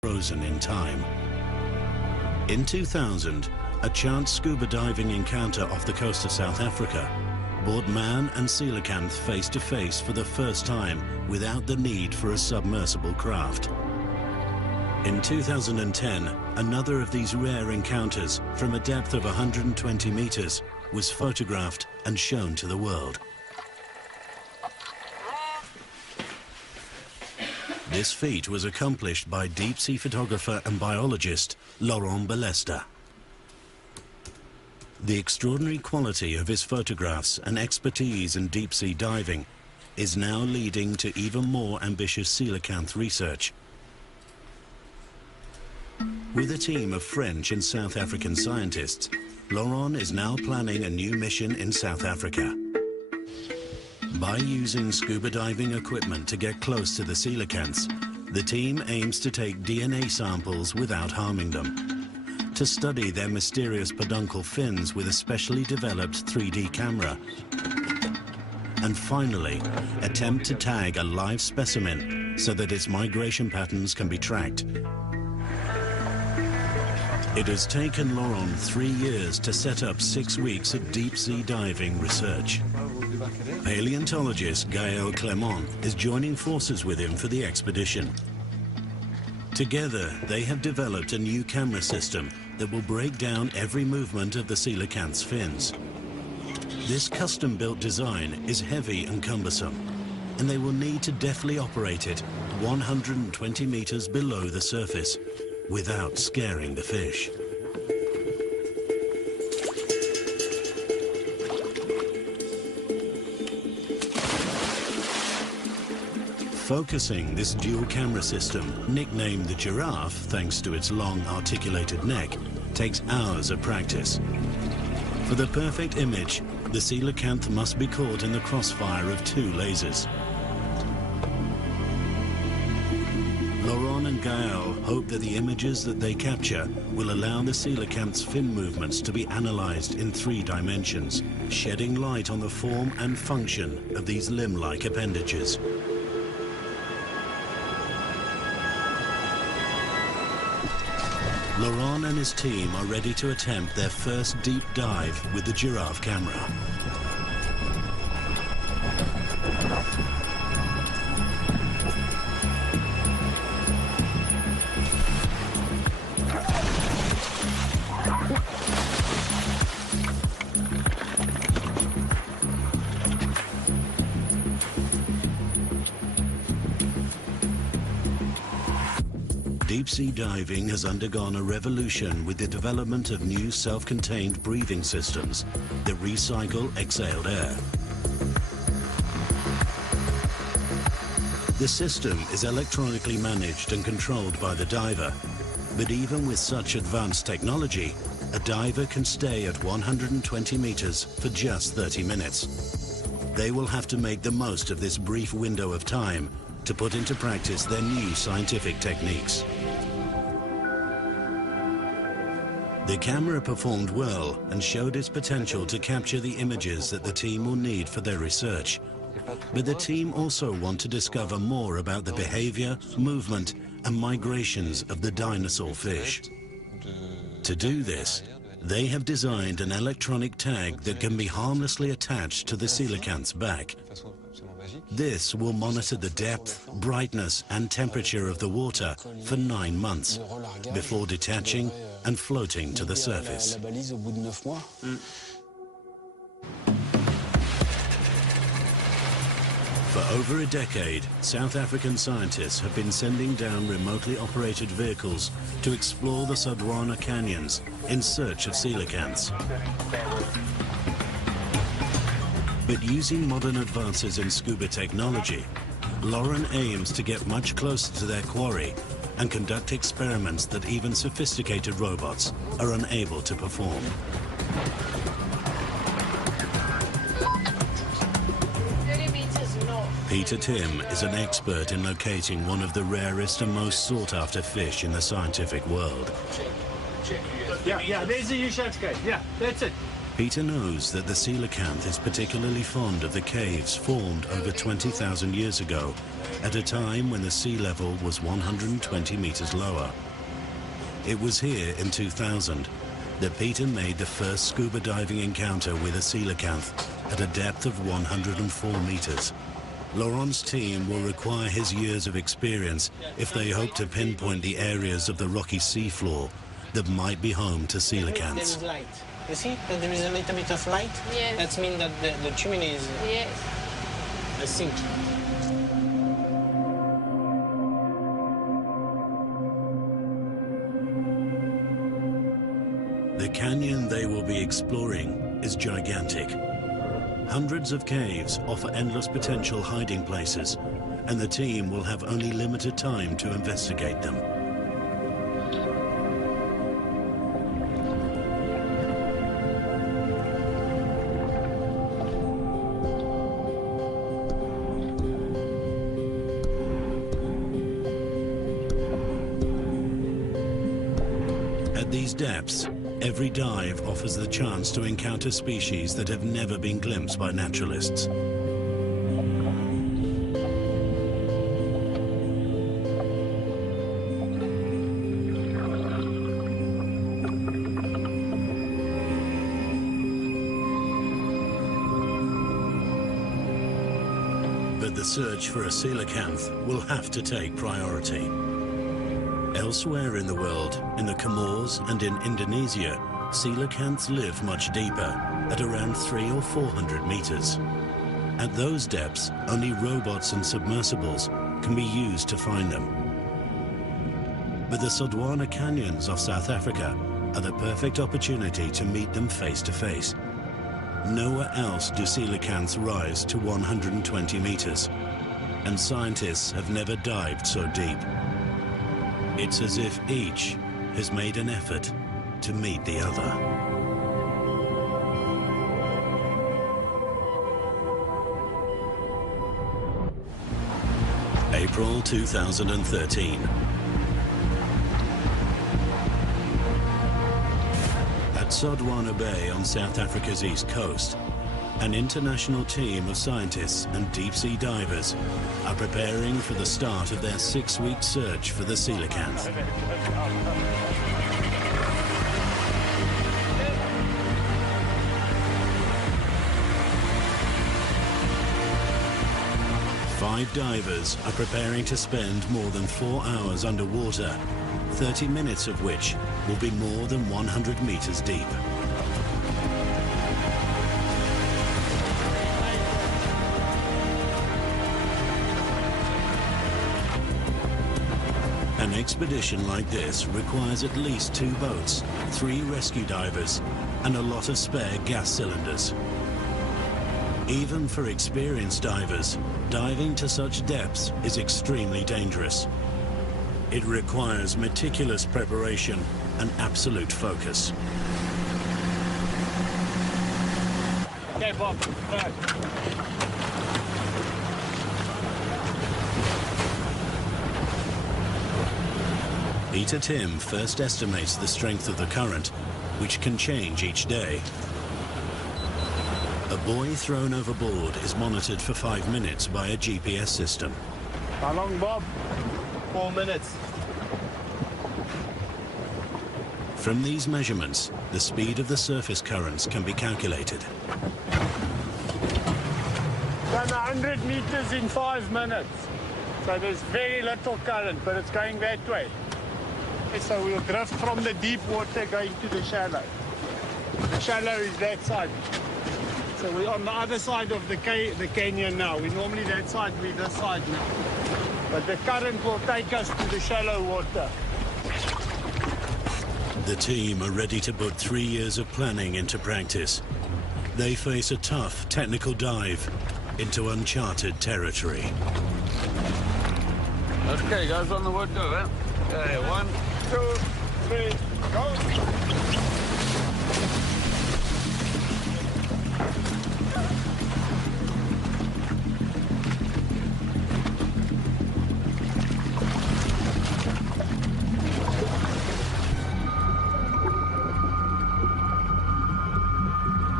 frozen in time. In 2000, a chance scuba diving encounter off the coast of South Africa brought man and coelacanth face to face for the first time without the need for a submersible craft. In 2010, another of these rare encounters from a depth of 120 meters was photographed and shown to the world. This feat was accomplished by deep-sea photographer and biologist Laurent Balesta. The extraordinary quality of his photographs and expertise in deep-sea diving is now leading to even more ambitious coelacanth research. With a team of French and South African scientists, Laurent is now planning a new mission in South Africa. By using scuba diving equipment to get close to the coelacanths, the team aims to take DNA samples without harming them, to study their mysterious peduncle fins with a specially developed 3D camera, and finally, attempt to tag a live specimen so that its migration patterns can be tracked. It has taken Laurent 3 years to set up 6 weeks of deep-sea diving research. Paleontologist Gaël Clément is joining forces with him for the expedition. Together, they have developed a new camera system that will break down every movement of the coelacanth's fins. This custom-built design is heavy and cumbersome, and they will need to deftly operate it 120 meters below the surface without scaring the fish. Focusing this dual camera system, nicknamed the giraffe thanks to its long articulated neck, takes hours of practice. For the perfect image, the coelacanth must be caught in the crossfire of 2 lasers. Laurent and Gaël hope that the images that they capture will allow the coelacanth's fin movements to be analyzed in 3 dimensions, shedding light on the form and function of these limb-like appendages. Laurent and his team are ready to attempt their first deep dive with the giraffe camera. Deep-sea diving has undergone a revolution with the development of new self-contained breathing systems that recycle exhaled air. The system is electronically managed and controlled by the diver, but even with such advanced technology, a diver can stay at 120 meters for just 30 minutes. They will have to make the most of this brief window of time to put into practice their new scientific techniques. The camera performed well and showed its potential to capture the images that the team will need for their research. But the team also want to discover more about the behavior, movement, and migrations of the dinosaur fish. To do this, they have designed an electronic tag that can be harmlessly attached to the coelacanth's back. This will monitor the depth, brightness, and temperature of the water for 9 months before detaching and floating to the surface. For over a decade, South African scientists have been sending down remotely operated vehicles to explore the Sodwana canyons in search of coelacanths. But using modern advances in scuba technology, Laurent aims to get much closer to their quarry and conduct experiments that even sophisticated robots are unable to perform. Peter Tim is an expert in locating one of the rarest and most sought-after fish in the scientific world. Yeah, there's the U-shaped cave. Yeah, that's it. Peter knows that the coelacanth is particularly fond of the caves formed over 20,000 years ago, at a time when the sea level was 120 meters lower. It was here in 2000 that Peter made the first scuba diving encounter with a coelacanth at a depth of 104 meters. Laurent's team will require his years of experience if they hope to pinpoint the areas of the rocky seafloor that might be home to coelacanths. There is light. You see that there is a little bit of light? Yes. That means that the chimney is... Yes. I think. The canyon they will be exploring is gigantic. Hundreds of caves offer endless potential hiding places, and the team will have only limited time to investigate them. At these depths, every dive offers the chance to encounter species that have never been glimpsed by naturalists. But the search for a coelacanth will have to take priority. Elsewhere in the world, in the Comores and in Indonesia, coelacanths live much deeper, at around 300 or 400 meters. At those depths, only robots and submersibles can be used to find them. But the Sodwana canyons of South Africa are the perfect opportunity to meet them face to face. Nowhere else do coelacanths rise to 120 meters, and scientists have never dived so deep. It's as if each has made an effort to meet the other. April 2013. At Sodwana Bay on South Africa's east coast, an international team of scientists and deep-sea divers are preparing for the start of their 6-week search for the coelacanth. Five divers are preparing to spend more than 4 hours underwater, 30 minutes of which will be more than 100 meters deep. An expedition like this requires at least 2 boats, 3 rescue divers, and a lot of spare gas cylinders. Even for experienced divers, diving to such depths is extremely dangerous. It requires meticulous preparation and absolute focus. Okay, Bob. Right. Peter Tim first estimates the strength of the current, which can change each day. A buoy thrown overboard is monitored for 5 minutes by a GPS system. How long, Bob? 4 minutes. From these measurements, the speed of the surface currents can be calculated. Done 100 meters in 5 minutes. So there's very little current, but it's going that way. So we'll drift from the deep water going to the shallow. The shallow is that side. So we're on the other side of the canyon now. We're normally that side, we're this side now. But the current will take us to the shallow water. The team are ready to put 3 years of planning into practice. They face a tough technical dive into uncharted territory. Okay, guys, on the wood, go, eh? Okay, 1, 2, 3, go!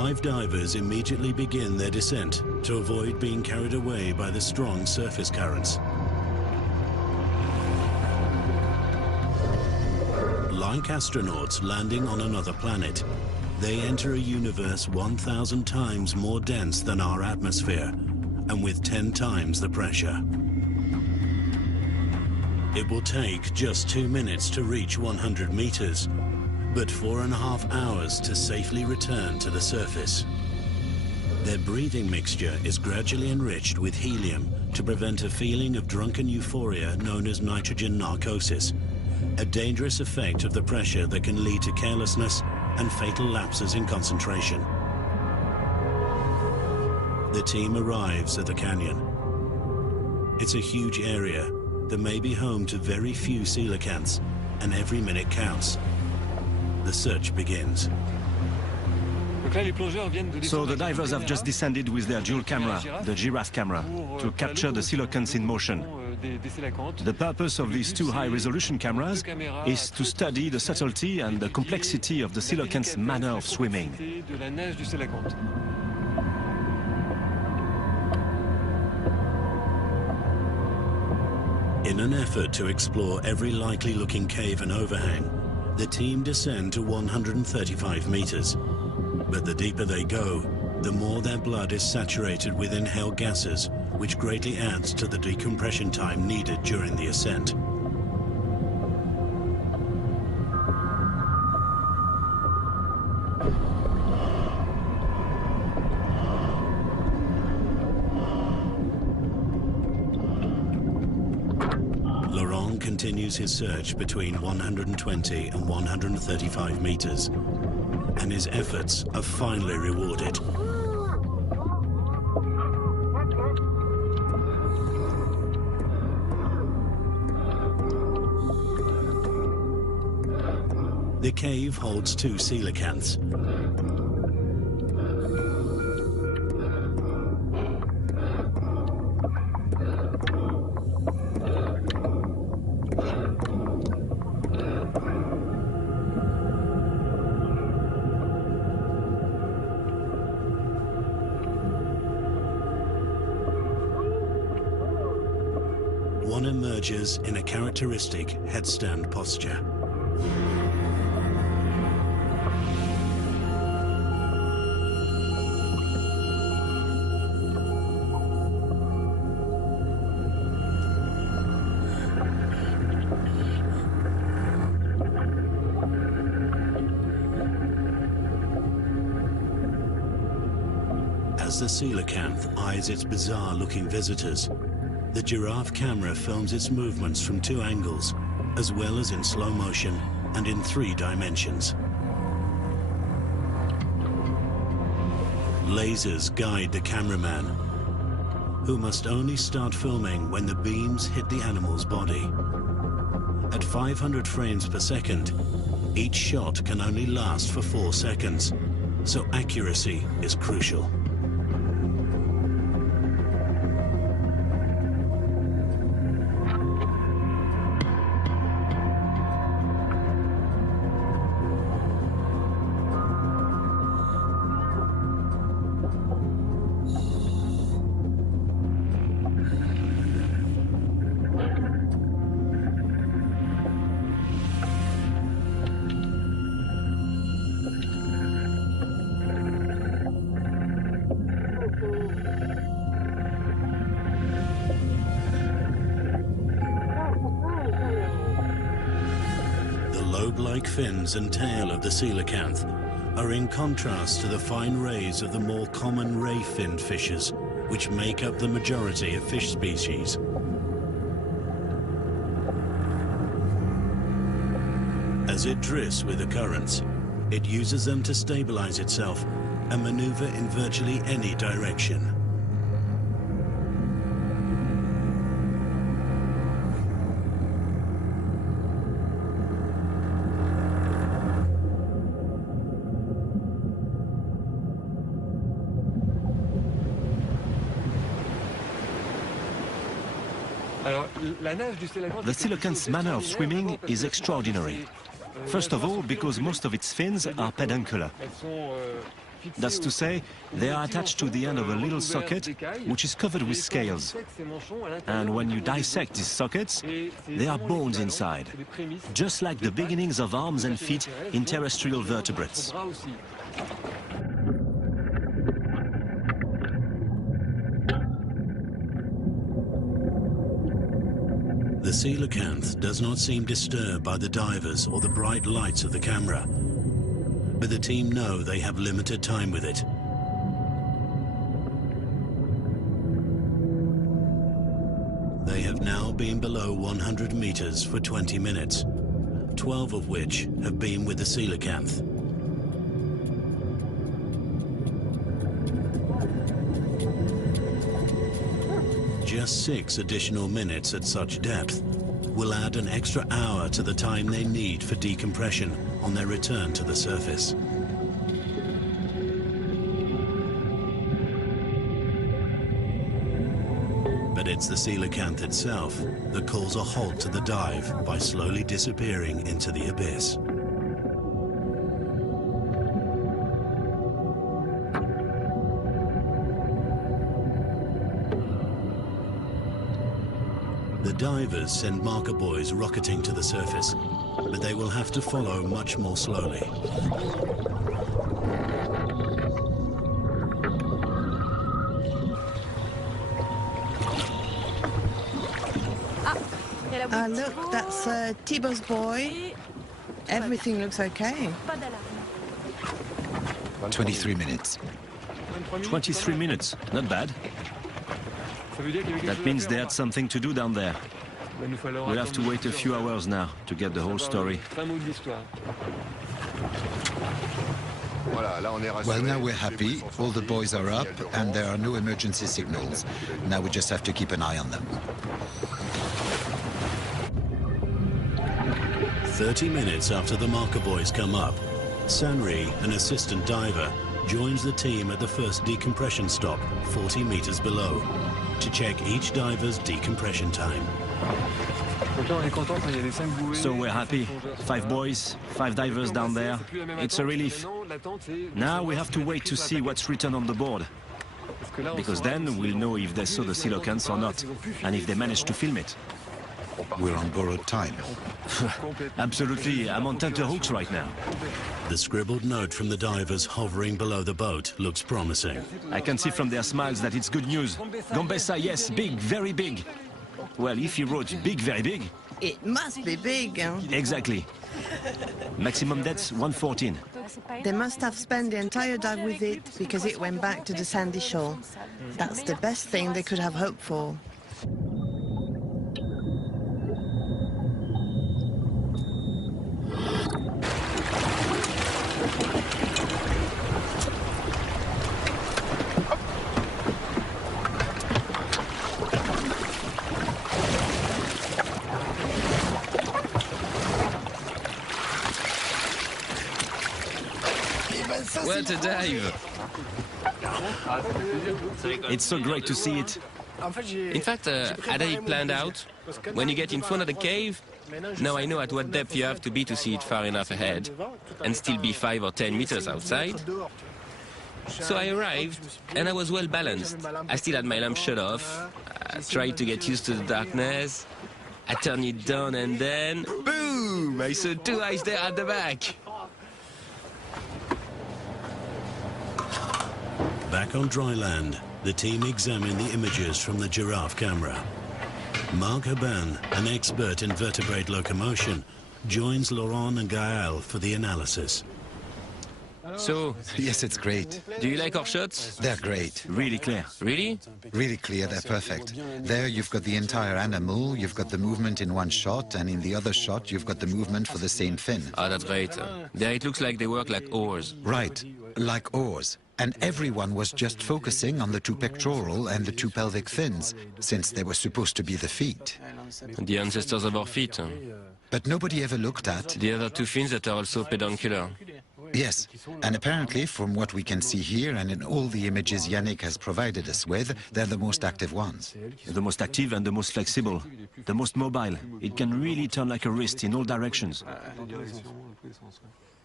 5 divers immediately begin their descent to avoid being carried away by the strong surface currents. Like astronauts landing on another planet, they enter a universe 1,000 times more dense than our atmosphere, and with 10 times the pressure. It will take just 2 minutes to reach 100 meters, but 4.5 hours to safely return to the surface. Their breathing mixture is gradually enriched with helium to prevent a feeling of drunken euphoria known as nitrogen narcosis, a dangerous effect of the pressure that can lead to carelessness and fatal lapses in concentration. The team arrives at the canyon. It's a huge area that may be home to very few coelacanths, and every minute counts. The search begins. So the divers have just descended with their dual camera, the giraffe camera, to capture the coelacanths in motion. The purpose of these 2 high-resolution cameras is to study the subtlety and the complexity of the coelacanth's manner of swimming. In an effort to explore every likely-looking cave and overhang, the team descend to 135 meters. But the deeper they go, the more their blood is saturated with inhaled gases, which greatly adds to the decompression time needed during the ascent. Continues his search between 120 and 135 meters, and his efforts are finally rewarded. The cave holds 2 coelacanths. One emerges in a characteristic headstand posture. As the coelacanth eyes its bizarre-looking visitors, the giraffe camera films its movements from 2 angles, as well as in slow motion and in 3 dimensions. Lasers guide the cameraman, who must only start filming when the beams hit the animal's body. At 500 frames per second, each shot can only last for 4 seconds, so accuracy is crucial. Lobe-like fins and tail of the coelacanth are in contrast to the fine rays of the more common ray-finned fishes, which make up the majority of fish species. As it drifts with the currents, it uses them to stabilize itself and maneuver in virtually any direction. The coelacanth's manner of swimming is extraordinary. First of all, because most of its fins are peduncular. That's to say, they are attached to the end of a little socket, which is covered with scales. And when you dissect these sockets, there are bones inside, just like the beginnings of arms and feet in terrestrial vertebrates. The coelacanth does not seem disturbed by the divers or the bright lights of the camera, but the team know they have limited time with it. They have now been below 100 meters for 20 minutes, 12 of which have been with the coelacanth. Just 6 additional minutes at such depth will add an extra hour to the time they need for decompression on their return to the surface. But it's the coelacanth itself that calls a halt to the dive by slowly disappearing into the abyss. The divers send marker buoys rocketing to the surface, but they will have to follow much more slowly. Look, that's Thibaut's buoy. Everything looks okay. 23 minutes. 23 minutes, not bad. That means they had something to do down there. We'll have to wait a few hours now to get the whole story. Well, now we're happy. All the buoys are up and there are no emergency signals. Now we just have to keep an eye on them. 30 minutes after the marker buoys come up, Sanri, an assistant diver, joins the team at the first decompression stop, 40 meters below, to check each diver's decompression time. So we're happy. 5 boys, 5 divers down there. It's a relief. Now we have to wait to see what's written on the board, because then we'll know if they saw the coelacanth or not, and if they managed to film it. We're on borrowed time. Absolutely, I'm on tenterhooks right now. The scribbled note from the divers hovering below the boat looks promising. I can see from their smiles that it's good news. Gambessa, yes, big, very big. Well, if he wrote big, very big... It must be big, huh? Exactly. Maximum depth, 114. They must have spent the entire dive with it because it went back to the sandy shore. That's the best thing they could have hoped for. Well to dive. It's so great to see it. In fact, had I planned out, when you get in front of the cave, now I know at what depth you have to be to see it far enough ahead, and still be 5 or 10 meters outside. So I arrived, and I was well balanced. I still had my lamp shut off. I tried to get used to the darkness. I turned it down, and then, boom! I saw 2 eyes there at the back. Back on dry land, the team examine the images from the giraffe camera. Marc Heban, an expert in vertebrate locomotion, joins Laurent and Gaël for the analysis. So, Yes, it's great. do you like our shots? They're great. Really clear. Really? Really clear, they're perfect. There you've got the entire animal, you've got the movement in one shot, and in the other shot you've got the movement for the same fin. Ah, that's great. There it looks like they work like oars. Right, like oars. And everyone was just focusing on the 2 pectoral and the 2 pelvic fins, since they were supposed to be the feet. The ancestors of our feet. But nobody ever looked at... The other 2 fins that are also peduncular. Yes, and apparently from what we can see here and in all the images Yannick has provided us with, they're the most active ones. The most active and the most flexible, the most mobile. It can really turn like a wrist in all directions.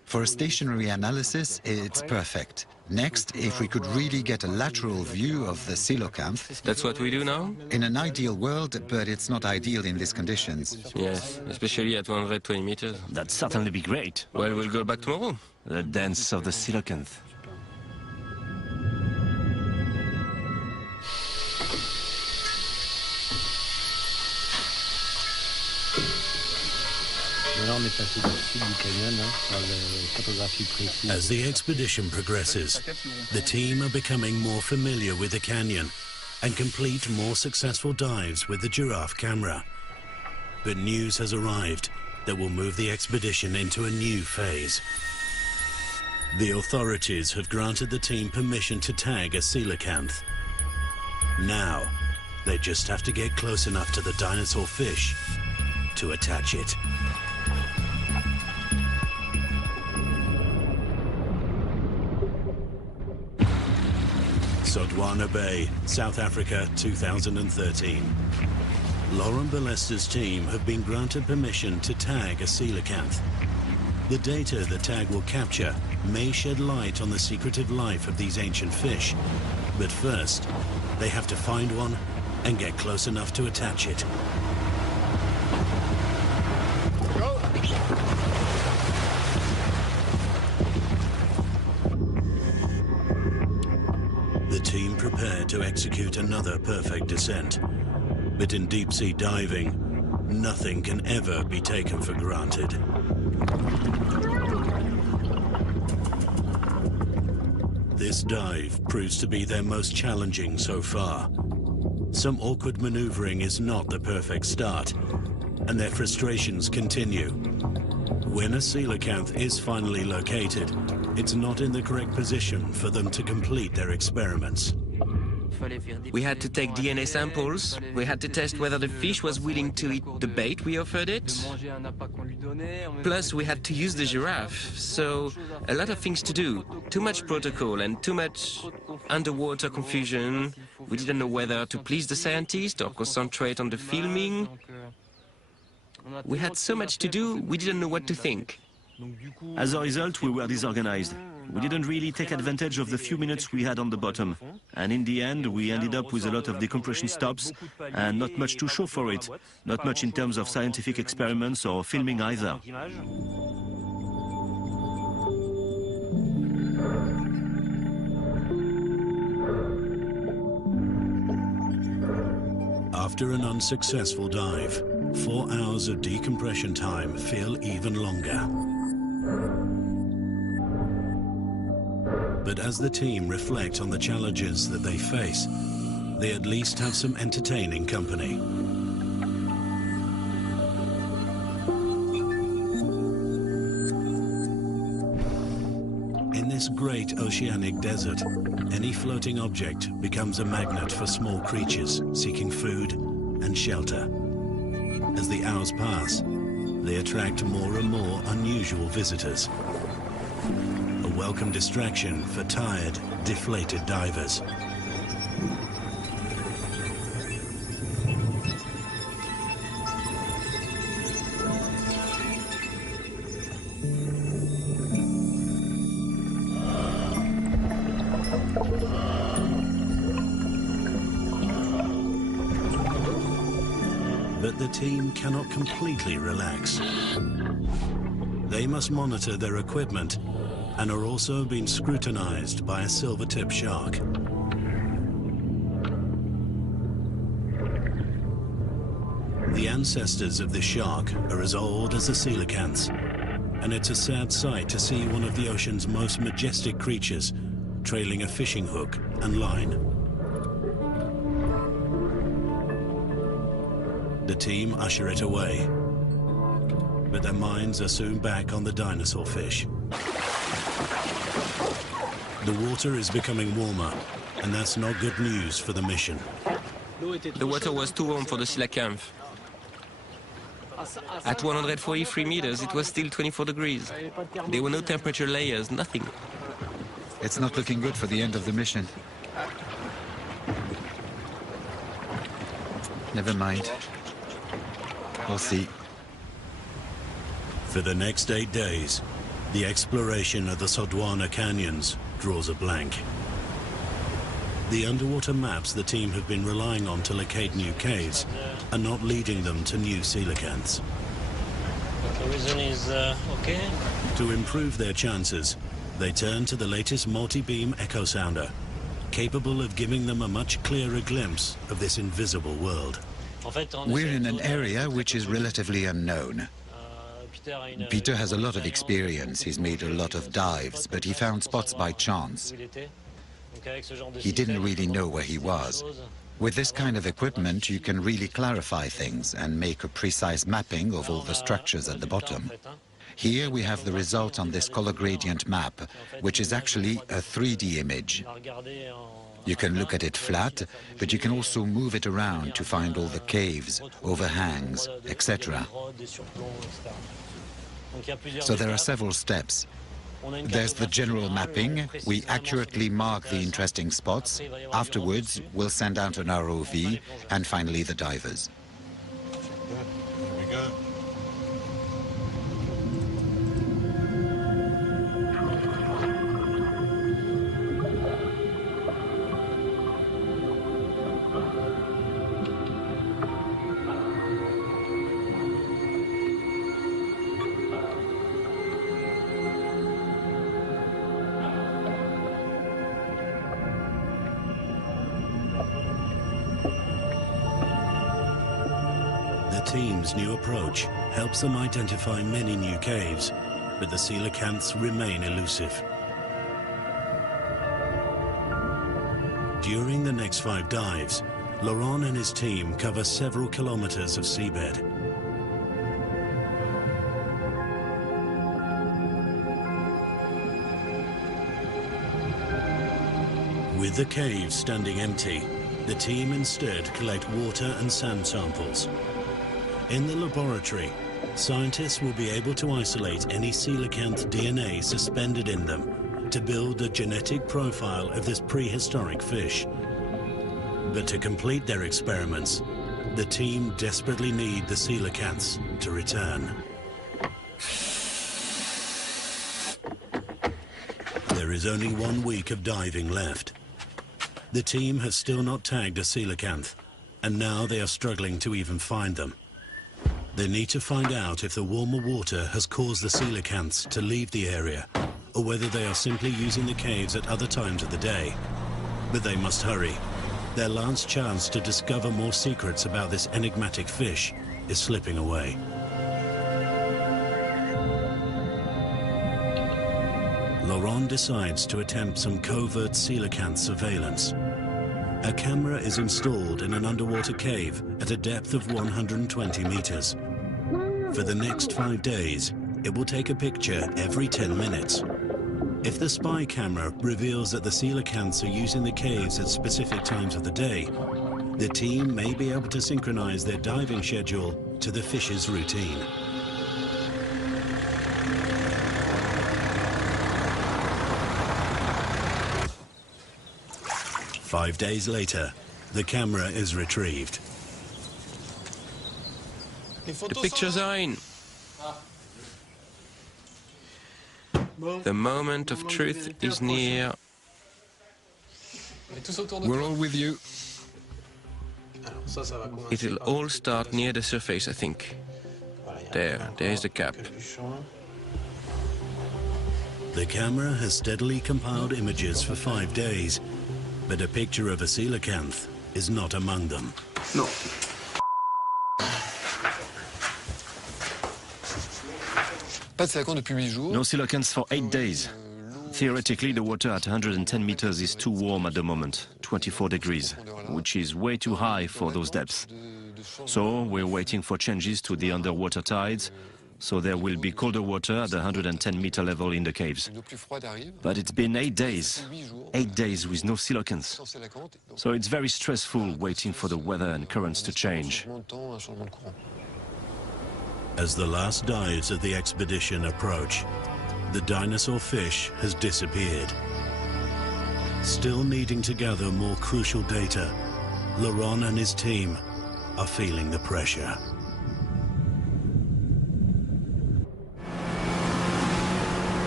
For a stationary analysis, it's perfect. Next, if we could really get a lateral view of the coelacanth. That's what we do now? In an ideal world, but it's not ideal in these conditions. Yes, especially at 120 meters. That'd certainly be great. Well, we'll go back tomorrow. The dance of the coelacanth. As the expedition progresses, the team are becoming more familiar with the canyon and complete more successful dives with the giraffe camera. But news has arrived that will move the expedition into a new phase. The authorities have granted the team permission to tag a coelacanth. Now, they just have to get close enough to the dinosaur fish to attach it. Sodwana Bay, South Africa, 2013. Laurent Balesta's team have been granted permission to tag a coelacanth. The data the tag will capture may shed light on the secretive life of these ancient fish. But first, they have to find one and get close enough to attach it. The team prepared to execute another perfect descent. But in deep-sea diving, nothing can ever be taken for granted. This dive proves to be their most challenging so far. Some awkward maneuvering is not the perfect start, and their frustrations continue. When a coelacanth is finally located, it's not in the correct position for them to complete their experiments. We had to take DNA samples. We had to test whether the fish was willing to eat the bait we offered it. Plus, we had to use the giraffe. So, a lot of things to do. Too much protocol and too much underwater confusion. We didn't know whether to please the scientists or concentrate on the filming. We had so much to do, we didn't know what to think. As a result, we were disorganized. We didn't really take advantage of the few minutes we had on the bottom. And in the end, we ended up with a lot of decompression stops and not much to show for it. Not much in terms of scientific experiments or filming either. After an unsuccessful dive, 4 hours of decompression time feel even longer. But as the team reflect on the challenges that they face, they at least have some entertaining company. In this great oceanic desert, any floating object becomes a magnet for small creatures seeking food and shelter. As the hours pass, they attract more and more unusual visitors. A welcome distraction for tired, deflated divers. But the team cannot completely relax. They must monitor their equipment and are also being scrutinized by a silver-tip shark. The ancestors of this shark are as old as the coelacanths, and it's a sad sight to see one of the ocean's most majestic creatures trailing a fishing hook and line. The team usher it away, but their minds are soon back on the dinosaur fish. The water is becoming warmer, and that's not good news for the mission. The water was too warm for the coelacanth. At 143 meters, it was still 24 degrees. There were no temperature layers, nothing. It's not looking good for the end of the mission. Never mind. We'll see. For the next 8 days, The exploration of the Sodwana canyons draws a blank. The underwater maps the team have been relying on to locate new caves are not leading them to new coelacanths. The reason is okay. To improve their chances, they turn to the latest multi-beam echo sounder, capable of giving them a much clearer glimpse of this invisible world. We're in an area which is relatively unknown. Peter has a lot of experience. He's made a lot of dives, but he found spots by chance. He didn't really know where he was. With this kind of equipment, you can really clarify things and make a precise mapping of all the structures at the bottom. Here we have the result on this color gradient map, which is actually a 3D image. You can look at it flat, but you can also move it around to find all the caves, overhangs, etc. So there are several steps. There's the general mapping. We accurately mark the interesting spots. Afterwards, we'll send out an ROV, and finally the divers. Here we go. The team's new approach helps them identify many new caves, but the coelacanths remain elusive. During the next 5 dives, Laurent and his team cover several kilometers of seabed. With the caves standing empty, the team instead collect water and sand samples. In the laboratory, scientists will be able to isolate any coelacanth DNA suspended in them to build a genetic profile of this prehistoric fish. But to complete their experiments, the team desperately need the coelacanths to return. There is only 1 week of diving left. The team have still not tagged a coelacanth, and now they are struggling to even find them. They need to find out if the warmer water has caused the coelacanths to leave the area, or whether they are simply using the caves at other times of the day. But they must hurry. Their last chance to discover more secrets about this enigmatic fish is slipping away. Laurent decides to attempt some covert coelacanth surveillance. A camera is installed in an underwater cave at a depth of 120 meters. For the next 5 days, it will take a picture every 10 minutes. If the spy camera reveals that the coelacanths are using the caves at specific times of the day, the team may be able to synchronize their diving schedule to the fish's routine. Five days later, the camera is retrieved. The pictures are in. The moment of truth is near. We're all with you. It'll all start near the surface, I think. There's the cap. The camera has steadily compiled images for 5 days, but a picture of a coelacanth is not among them. No. No coelacanths for 8 days. Theoretically, the water at 110 meters is too warm at the moment, 24 degrees, which is way too high for those depths. So we're waiting for changes to the underwater tides, so there will be colder water at the 110-meter level in the caves. But it's been 8 days. 8 days with no coelacanths. So it's very stressful waiting for the weather and currents to change. As the last dives of the expedition approach, the dinosaur fish has disappeared. Still needing to gather more crucial data, Laurent and his team are feeling the pressure.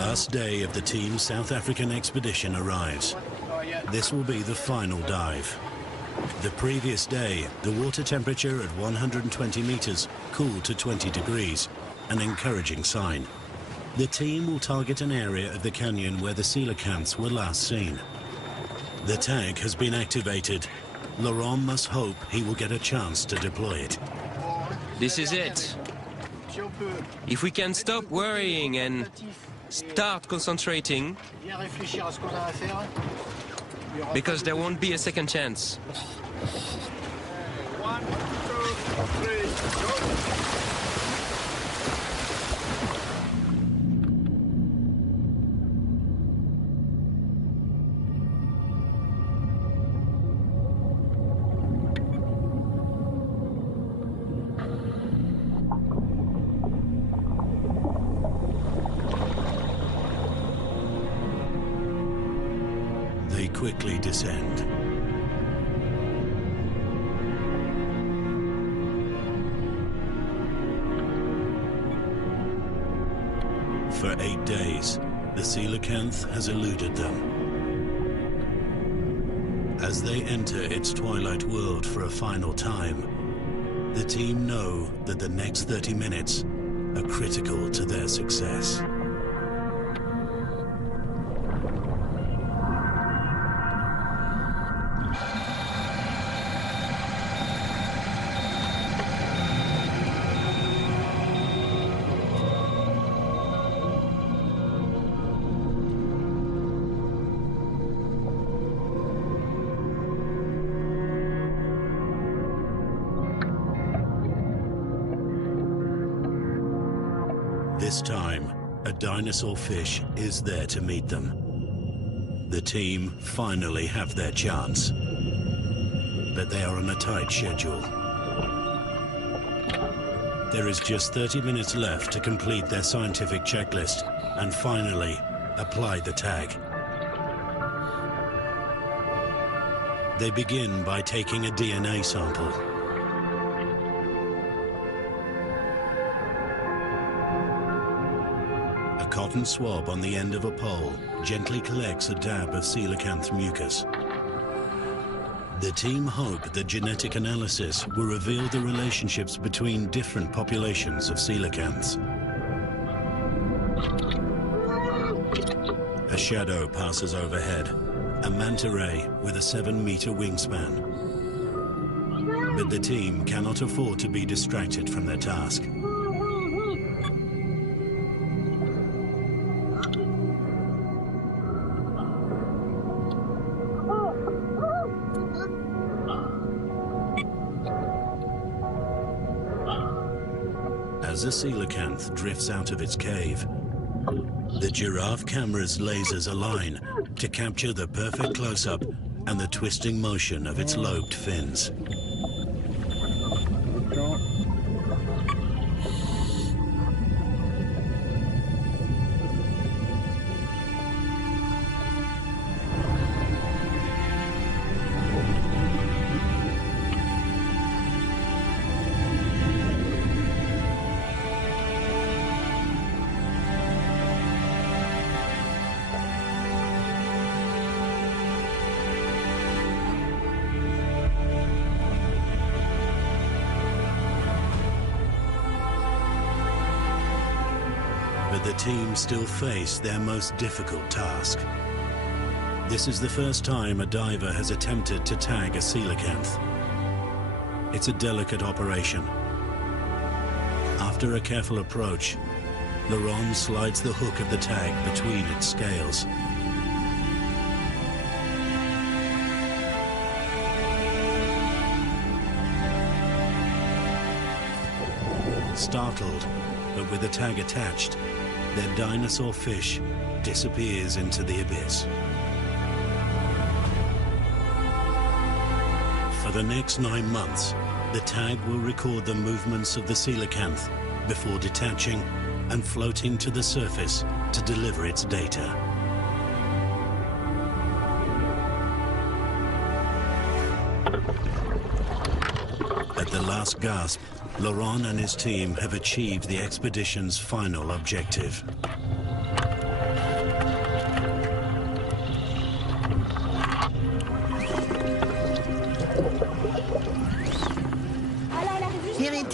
last day of the team's South African expedition arrives. This will be the final dive. The previous day, the water temperature at 120 meters cooled to 20 degrees, an encouraging sign. The team will target an area of the canyon where the coelacanths were last seen. The tag has been activated. Laurent must hope he will get a chance to deploy it. This is it. If we can stop worrying and start concentrating, because there won't be a second chance. 1, 2, 3, go! They quickly descend. For 8 days, the coelacanth has eluded them. As they enter its twilight world for a final time, the team know that the next 30 minutes are critical to their success. This time, a dinosaur fish is there to meet them. The team finally have their chance, but they are on a tight schedule. There is just 30 minutes left to complete their scientific checklist and finally apply the tag. They begin by taking a DNA sample. A cotton swab on the end of a pole gently collects a dab of coelacanth mucus. The team hope that genetic analysis will reveal the relationships between different populations of coelacanths. A shadow passes overhead, a manta ray with a 7-meter wingspan. But the team cannot afford to be distracted from their task. As the coelacanth drifts out of its cave, the giraffe camera's lasers align to capture the perfect close-up and the twisting motion of its lobed fins. But the team still face their most difficult task. This is the first time a diver has attempted to tag a coelacanth. It's a delicate operation. After a careful approach, Laurent slides the hook of the tag between its scales. Startled, but with the tag attached, their dinosaur fish disappears into the abyss. For the next 9 months, the tag will record the movements of the coelacanth before detaching and floating to the surface to deliver its data. At the last gasp, Laurent and his team have achieved the expedition's final objective.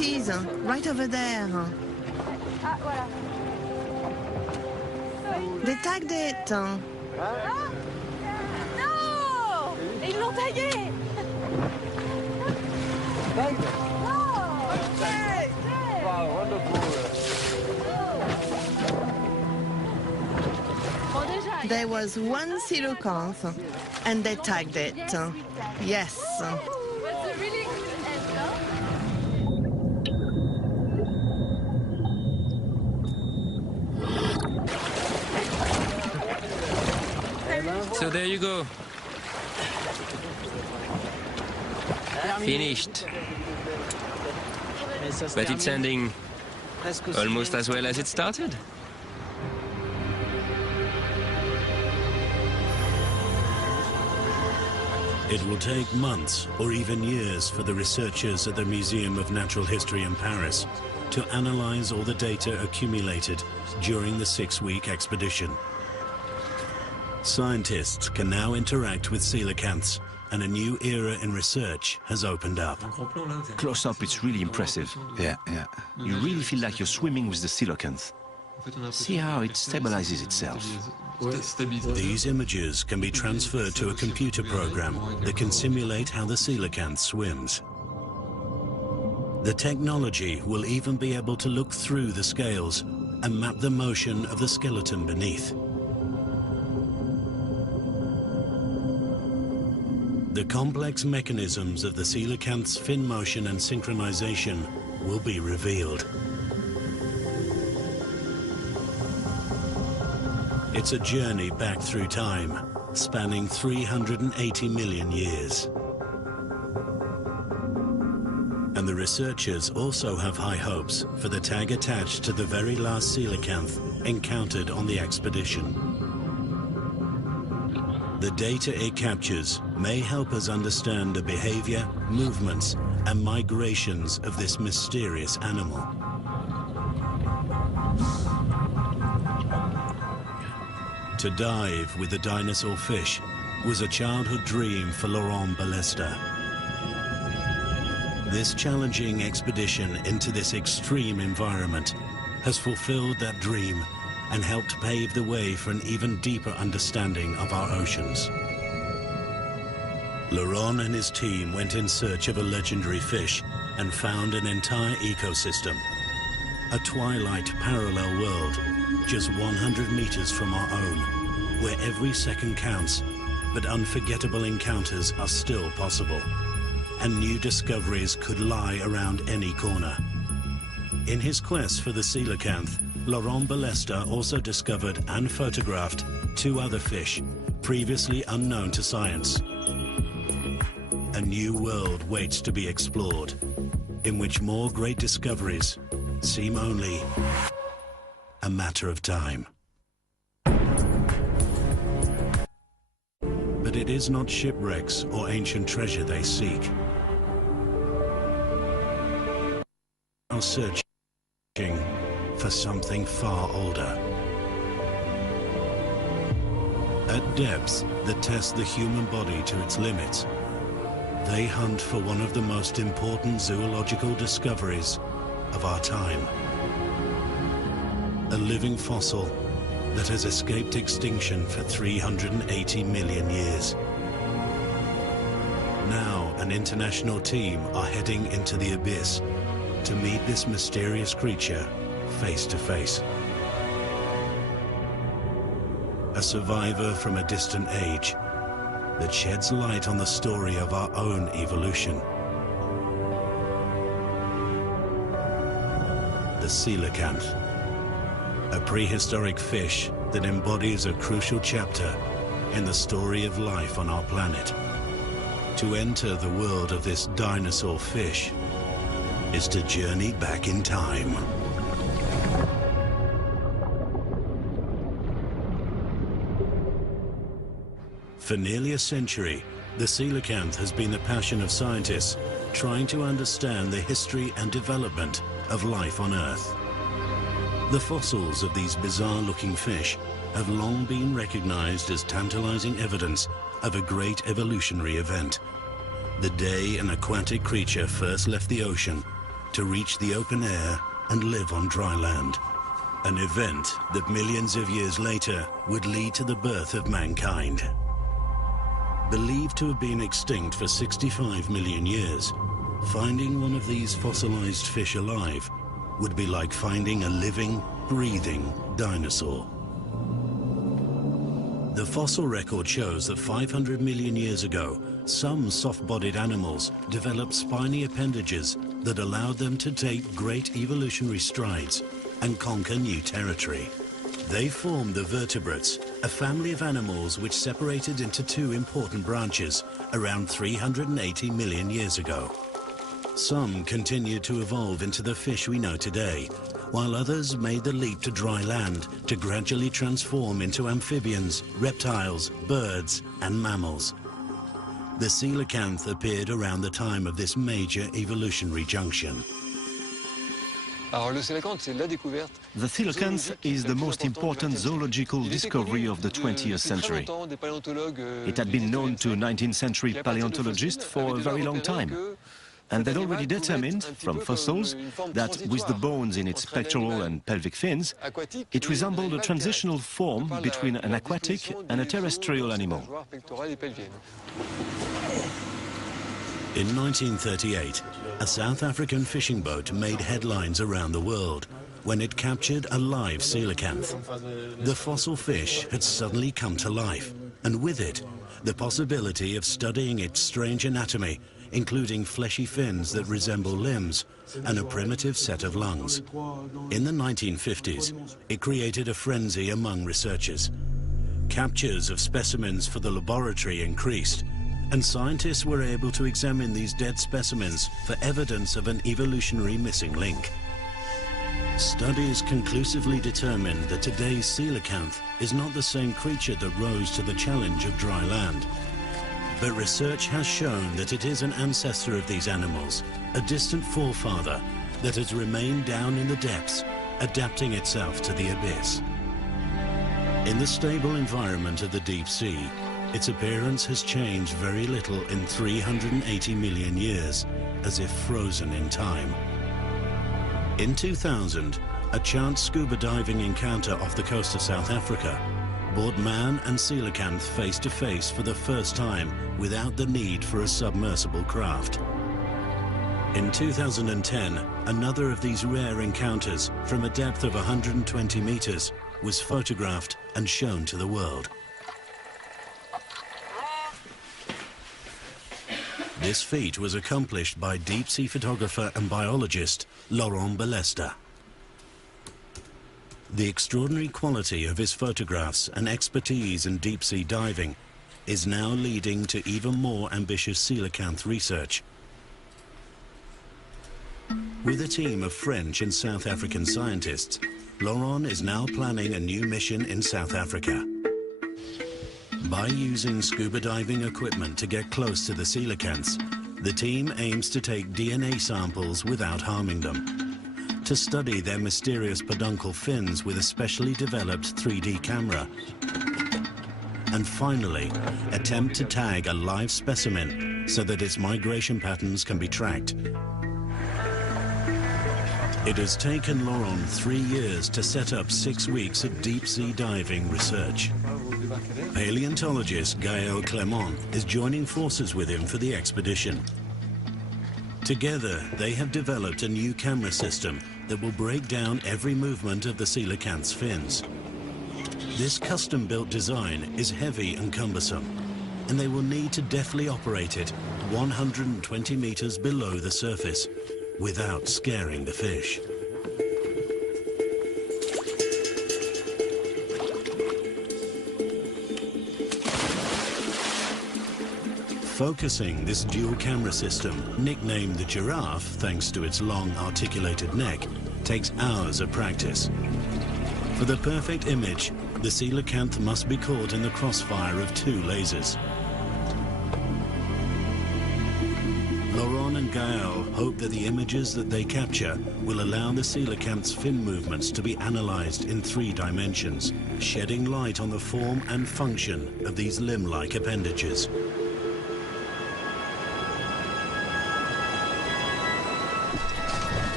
is, right over there. Ah, voilà. They tagged it. Non! Ils l'ont tagué! Wow, wonderful. There was one coelacanth, and they tagged it. Yes. That's a really good end, no? So there you go. Finished. But it's ending almost as well as it started. It will take months or even years for the researchers at the Museum of Natural History in Paris to analyze all the data accumulated during the 6-week expedition. Scientists can now interact with coelacanths, and a new era in research has opened up. Close up, it's really impressive. Yeah. You really feel like you're swimming with the coelacanth. See how it stabilizes itself. These images can be transferred to a computer program that can simulate how the coelacanth swims. The technology will even be able to look through the scales and map the motion of the skeleton beneath. The complex mechanisms of the coelacanth's fin motion and synchronization will be revealed. It's a journey back through time, spanning 380 million years. And the researchers also have high hopes for the tag attached to the very last coelacanth encountered on the expedition. The data it captures may help us understand the behavior, movements, and migrations of this mysterious animal. To dive with the dinosaur fish was a childhood dream for Laurent Balesta. This challenging expedition into this extreme environment has fulfilled that dream and helped pave the way for an even deeper understanding of our oceans. Laurent and his team went in search of a legendary fish and found an entire ecosystem, a twilight parallel world just 100 meters from our own, where every second counts, but unforgettable encounters are still possible, and new discoveries could lie around any corner. In his quest for the coelacanth, Laurent Balesta also discovered and photographed 2 other fish previously unknown to science. A new world waits to be explored, in which more great discoveries seem only a matter of time. But it is not shipwrecks or ancient treasure they seek. Are searching for something far older. At depths that test the human body to its limits, they hunt for one of the most important zoological discoveries of our time. A living fossil that has escaped extinction for 380 million years. Now, an international team are heading into the abyss to meet this mysterious creature face to face. A survivor from a distant age that sheds light on the story of our own evolution. The coelacanth, a prehistoric fish that embodies a crucial chapter in the story of life on our planet. To enter the world of this dinosaur fish is to journey back in time. For nearly a century, the coelacanth has been the passion of scientists trying to understand the history and development of life on Earth. The fossils of these bizarre-looking fish have long been recognized as tantalizing evidence of a great evolutionary event. The day an aquatic creature first left the ocean to reach the open air and live on dry land. An event that millions of years later would lead to the birth of mankind. Believed to have been extinct for 65 million years, finding one of these fossilized fish alive would be like finding a living, breathing dinosaur. The fossil record shows that 500 million years ago, some soft-bodied animals developed spiny appendages that allowed them to take great evolutionary strides and conquer new territory. They formed the vertebrates, a family of animals which separated into two important branches around 380 million years ago. Some continued to evolve into the fish we know today, while others made the leap to dry land to gradually transform into amphibians, reptiles, birds, and mammals. The coelacanth appeared around the time of this major evolutionary junction. The coelacanth is the most important zoological discovery of the 20th century. It had been known to 19th century paleontologists for a very long time. And they'd already determined, from fossils, that with the bones in its pectoral and pelvic fins, it resembled a transitional form between an aquatic and a terrestrial animal. In 1938, a South African fishing boat made headlines around the world when it captured a live coelacanth. The fossil fish had suddenly come to life, and with it, the possibility of studying its strange anatomy, including fleshy fins that resemble limbs and a primitive set of lungs. In the 1950s, it created a frenzy among researchers. Captures of specimens for the laboratory increased, and scientists were able to examine these dead specimens for evidence of an evolutionary missing link. Studies conclusively determined that today's coelacanth is not the same creature that rose to the challenge of dry land. But research has shown that it is an ancestor of these animals, a distant forefather that has remained down in the depths, adapting itself to the abyss. In the stable environment of the deep sea, its appearance has changed very little in 380 million years, as if frozen in time. In 2000, a chance scuba diving encounter off the coast of South Africa brought man and coelacanth face to face for the first time without the need for a submersible craft. In 2010, another of these rare encounters from a depth of 120 meters was photographed and shown to the world. This feat was accomplished by deep-sea photographer and biologist Laurent Balesta. The extraordinary quality of his photographs and expertise in deep-sea diving is now leading to even more ambitious coelacanth research. With a team of French and South African scientists, Laurent is now planning a new mission in South Africa. By using scuba diving equipment to get close to the coelacanths, the team aims to take DNA samples without harming them, to study their mysterious peduncle fins with a specially developed 3D camera, and finally, attempt to tag a live specimen so that its migration patterns can be tracked. It has taken Laurent 3 years to set up 6 weeks of deep-sea diving research. Paleontologist Gaël Clément is joining forces with him for the expedition. Together, they have developed a new camera system that will break down every movement of the coelacanth's fins. This custom-built design is heavy and cumbersome, and they will need to deftly operate it 120 meters below the surface without scaring the fish. Focusing this dual camera system, nicknamed the giraffe thanks to its long articulated neck, takes hours of practice. For the perfect image, the coelacanth must be caught in the crossfire of 2 lasers. Laurent and Gaël hope that the images that they capture will allow the coelacanth's fin movements to be analyzed in 3 dimensions, shedding light on the form and function of these limb-like appendages.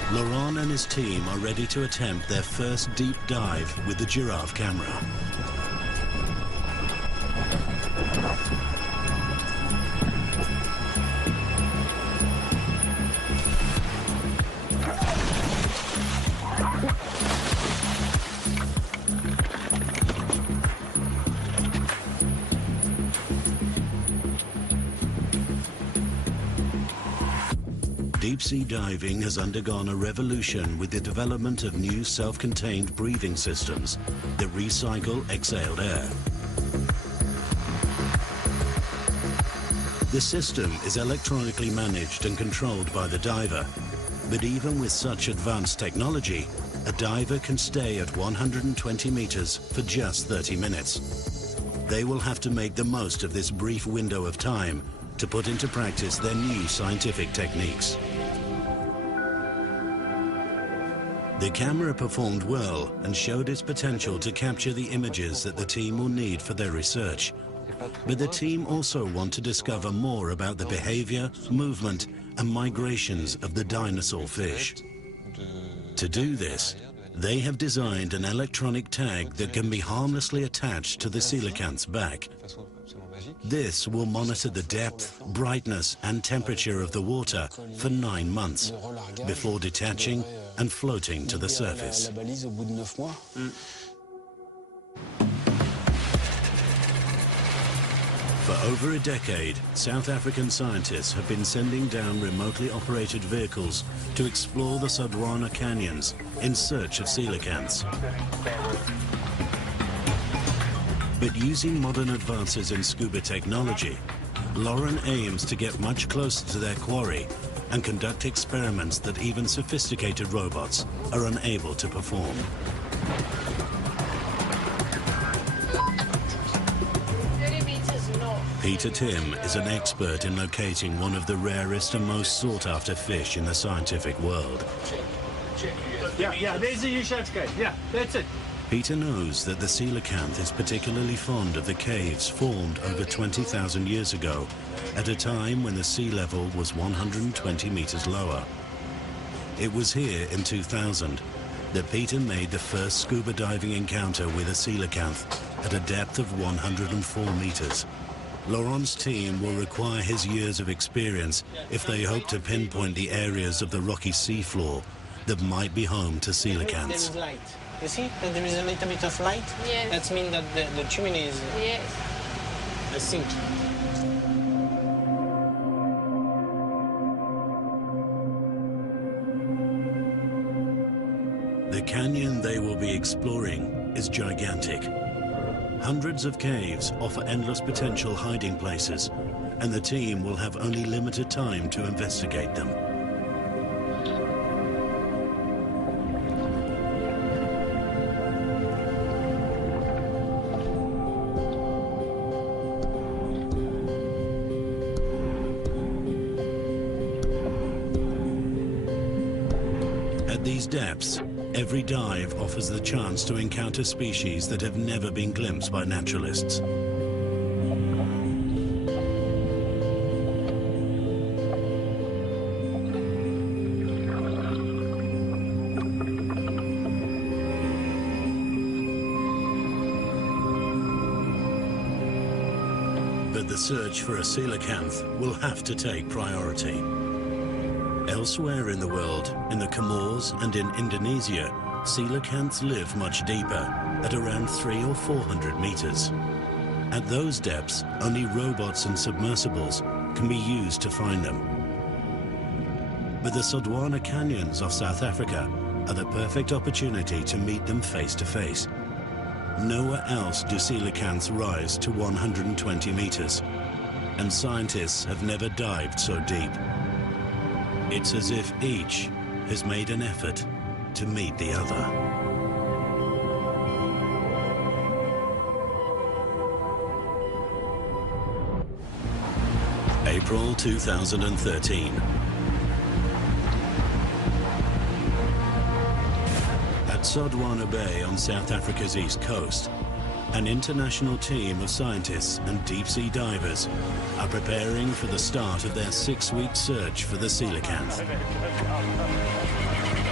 Laurent and his team are ready to attempt their first deep dive with the giraffe camera. Deep-sea diving has undergone a revolution with the development of new self-contained breathing systems that recycle exhaled air. The system is electronically managed and controlled by the diver, but even with such advanced technology, a diver can stay at 120 meters for just 30 minutes. They will have to make the most of this brief window of time to put into practice their new scientific techniques. The camera performed well and showed its potential to capture the images that the team will need for their research. But the team also want to discover more about the behavior, movement, and migrations of the dinosaur fish. To do this, they have designed an electronic tag that can be harmlessly attached to the coelacanth's back. This will monitor the depth, brightness, and temperature of the water for 9 months before detaching and floating to the surface. For over a decade, South African scientists have been sending down remotely operated vehicles to explore the Sodwana canyons in search of coelacanths. But using modern advances in scuba technology, Laurent aims to get much closer to their quarry and conduct experiments that even sophisticated robots are unable to perform. Peter Tim is an expert in locating one of the rarest and most sought-after fish in the scientific world. Yeah, there's the U-shaped cave. Yeah, that's it. Peter knows that the coelacanth is particularly fond of the caves formed over 20,000 years ago, at a time when the sea level was 120 meters lower. It was here in 2000 that Peter made the first scuba diving encounter with a coelacanth at a depth of 104 meters. Laurent's team will require his years of experience if they hope to pinpoint the areas of the rocky seafloor that might be home to coelacanths. You see that there is a little bit of light? Yes. That means that the chimney is... Yes. I think. The canyon they will be exploring is gigantic. Hundreds of caves offer endless potential hiding places, and the team will have only limited time to investigate them. At these depths, every dive offers the chance to encounter species that have never been glimpsed by naturalists. But the search for a coelacanth will have to take priority. Elsewhere in the world, in the Comores and in Indonesia, coelacanths live much deeper, at around 300 or 400 meters. At those depths, only robots and submersibles can be used to find them. But the Sodwana canyons of South Africa are the perfect opportunity to meet them face to face. Nowhere else do coelacanths rise to 120 meters, and scientists have never dived so deep. It's as if each has made an effort to meet the other. April 2013. At Sodwana Bay on South Africa's east coast, an international team of scientists and deep-sea divers are preparing for the start of their 6-week search for the coelacanth.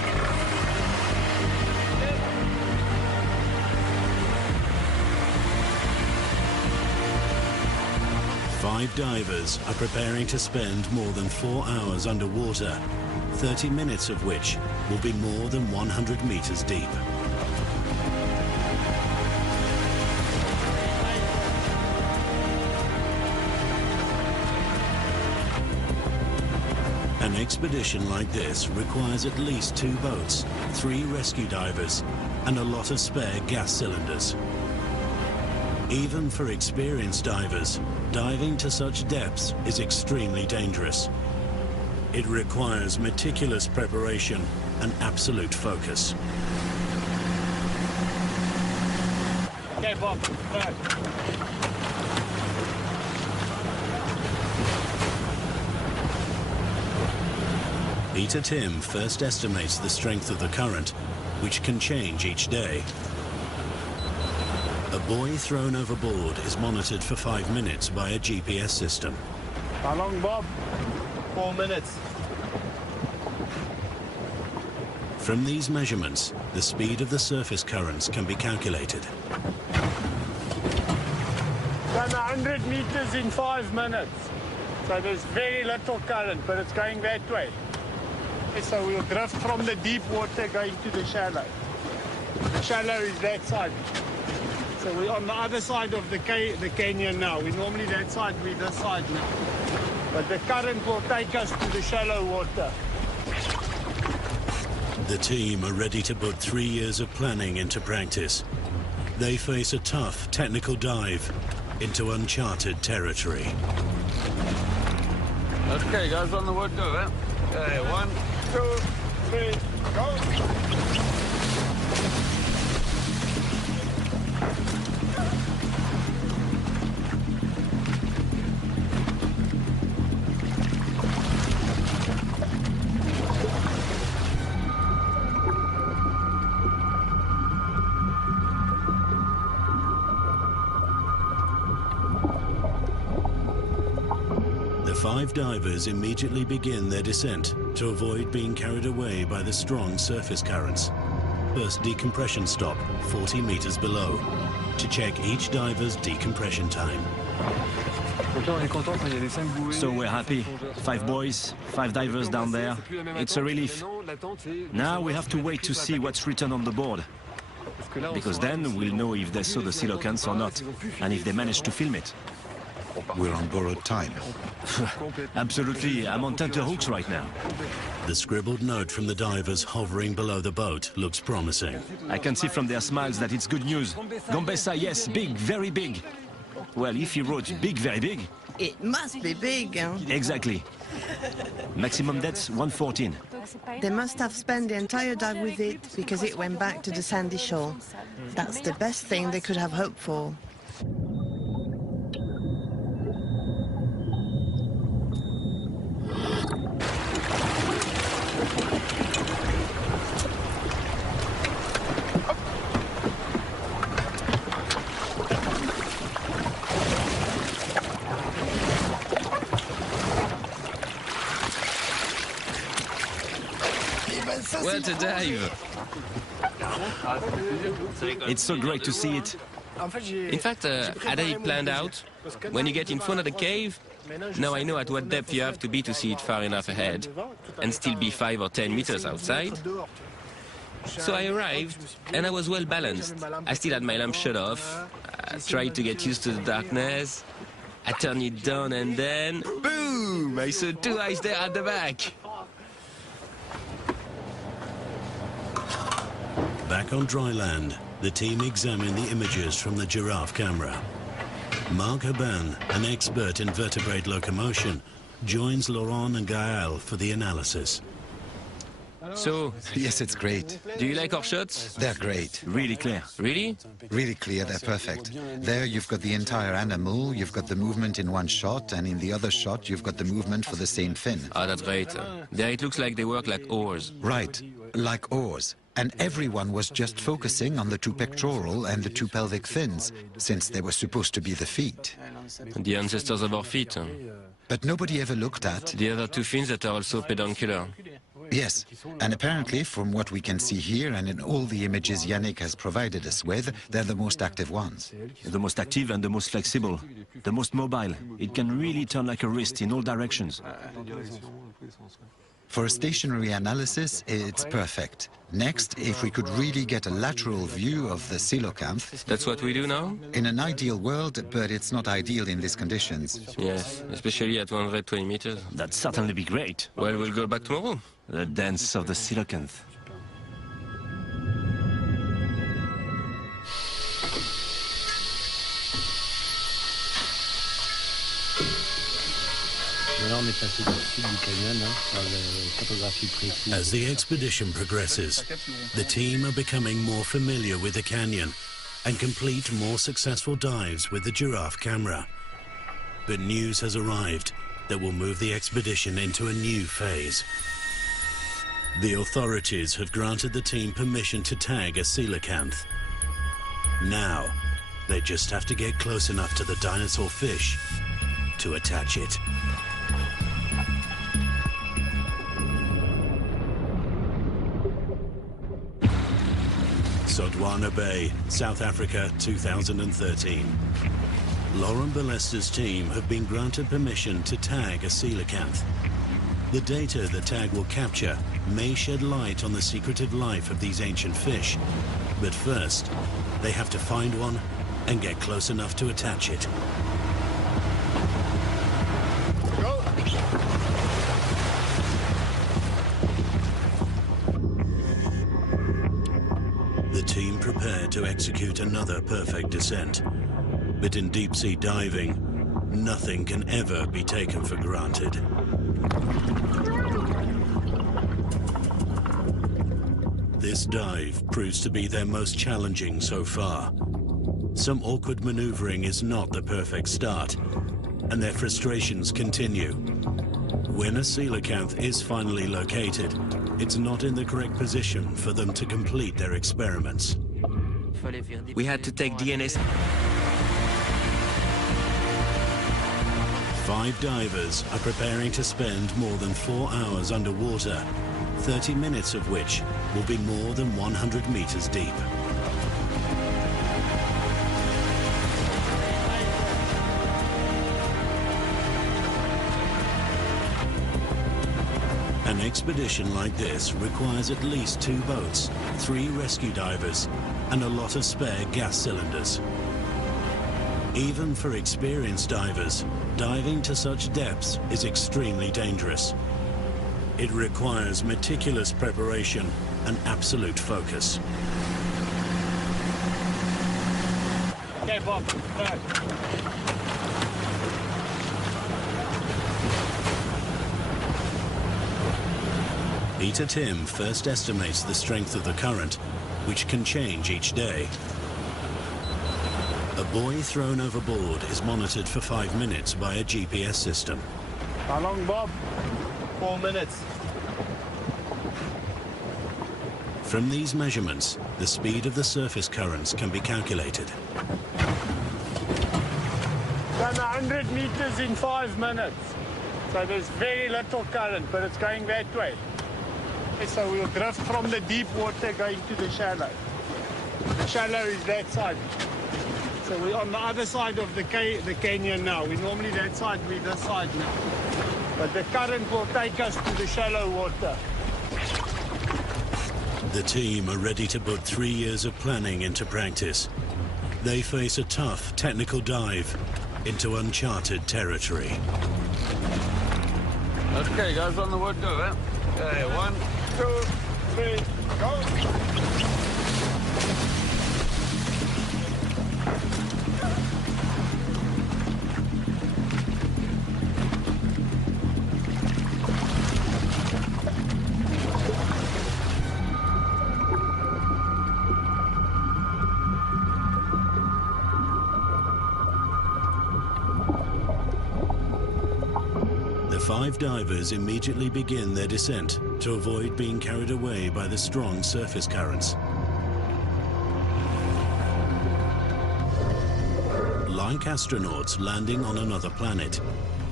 5 divers are preparing to spend more than 4 hours underwater, 30 minutes of which will be more than 100 meters deep. An expedition like this requires at least 2 boats, 3 rescue divers, and a lot of spare gas cylinders. Even for experienced divers, diving to such depths is extremely dangerous. It requires meticulous preparation and absolute focus. Okay, Bob, right. Peter Tim first estimates the strength of the current, which can change each day. A buoy thrown overboard is monitored for 5 minutes by a GPS system. How long, Bob? 4 minutes. From these measurements, the speed of the surface currents can be calculated. Done 100 meters in 5 minutes. So there's very little current, but it's going that way. So we'll drift from the deep water going to the shallow. The shallow is that side. So we're on the other side of the canyon now. We're normally that side, we're this side now. But the current will take us to the shallow water. The team are ready to put 3 years of planning into practice. They face a tough technical dive into uncharted territory. Okay, guys, on the wood, do it. Okay, 1, 2, 3, go! The 5 divers immediately begin their descent to avoid being carried away by the strong surface currents. First decompression stop 40 meters below to check each diver's decompression time. So we're happy. 5 boys, 5 divers down there. It's a relief. Now we have to wait to see what's written on the board. Because then we'll know if they saw the coelacanths or not, and if they managed to film it. We're on borrowed time. Absolutely, I'm on tenterhooks right now. The scribbled note from the divers hovering below the boat looks promising. I can see from their smiles that it's good news. Gombessa, yes, big, very big. Well, if he wrote big, very big... It must be big, huh? Exactly. Maximum depth, 114. They must have spent the entire dive with it because it went back to the sandy shore. That's the best thing they could have hoped for. Well, to dive. It's so great to see it. In fact, had I planned out, when you get in front of the cave, now I know at what depth you have to be to see it far enough ahead, and still be 5 or 10 meters outside. So I arrived, and I was well balanced. I still had my lamp shut off. I tried to get used to the darkness. I turned it down, and then, boom! I saw 2 eyes there at the back. Back on dry land, the team examine the images from the giraffe camera. Marc Haban, an expert in vertebrate locomotion, joins Laurent and Gaël for the analysis. So, Yes, it's great. do you like our shots? They're great. Really clear. Really? Really clear, they're perfect. There you've got the entire animal, you've got the movement in one shot, and in the other shot you've got the movement for the same fin. Ah, that's great. There it looks like they work like oars. Right, like oars. And everyone was just focusing on the 2 pectoral and the 2 pelvic fins, since they were supposed to be the feet. The ancestors of our feet. But nobody ever looked at The other 2 fins that are also peduncular. Yes, and apparently from what we can see here and in all the images Yannick has provided us with, they're the most active ones. The most active and the most flexible, the most mobile. It can really turn like a wrist in all directions. For a stationary analysis, it's perfect. Next, if we could really get a lateral view of the coelacanth. That's what we do now? In an ideal world, but it's not ideal in these conditions. Yes, especially at 120 meters. That'd certainly be great. Well, we'll go back tomorrow. The dance of the coelacanth. As the expedition progresses, the team are becoming more familiar with the canyon and complete more successful dives with the giraffe camera. But news has arrived that will move the expedition into a new phase. The authorities have granted the team permission to tag a coelacanth. Now, they just have to get close enough to the dinosaur fish to attach it. Sodwana Bay, South Africa, 2013. Laurent Balesta's team have been granted permission to tag a coelacanth. The data the tag will capture may shed light on the secretive life of these ancient fish. But first, they have to find one and get close enough to attach it. The team prepared to execute another perfect descent. But in deep-sea diving, nothing can ever be taken for granted. This dive proves to be their most challenging so far. Some awkward maneuvering is not the perfect start, and their frustrations continue. When a coelacanth is finally located, it's not in the correct position for them to complete their experiments. We had to take DNA. 5 divers are preparing to spend more than 4 hours underwater, 30 minutes of which will be more than 100 meters deep. An expedition like this requires at least 2 boats, 3 rescue divers, and a lot of spare gas cylinders. Even for experienced divers, diving to such depths is extremely dangerous. It requires meticulous preparation and absolute focus. Okay, Bob. Right. Peter Tim first estimates the strength of the current, which can change each day. A buoy thrown overboard is monitored for 5 minutes by a GPS system. How long, Bob? 4 minutes. From these measurements, the speed of the surface currents can be calculated. Done 100 meters in 5 minutes. So there's very little current, but it's going that way. So we'll drift from the deep water going to the shallow. The shallow is that side. So we're on the other side of the canyon now. We're normally that side, we're this side now. But the current will take us to the shallow water. The team are ready to put 3 years of planning into practice. They face a tough technical dive into uncharted territory. Okay, guys, on the wood, do it. Okay, 1, 2, 3, go. The 5 divers immediately begin their descent to avoid being carried away by the strong surface currents. Like astronauts landing on another planet,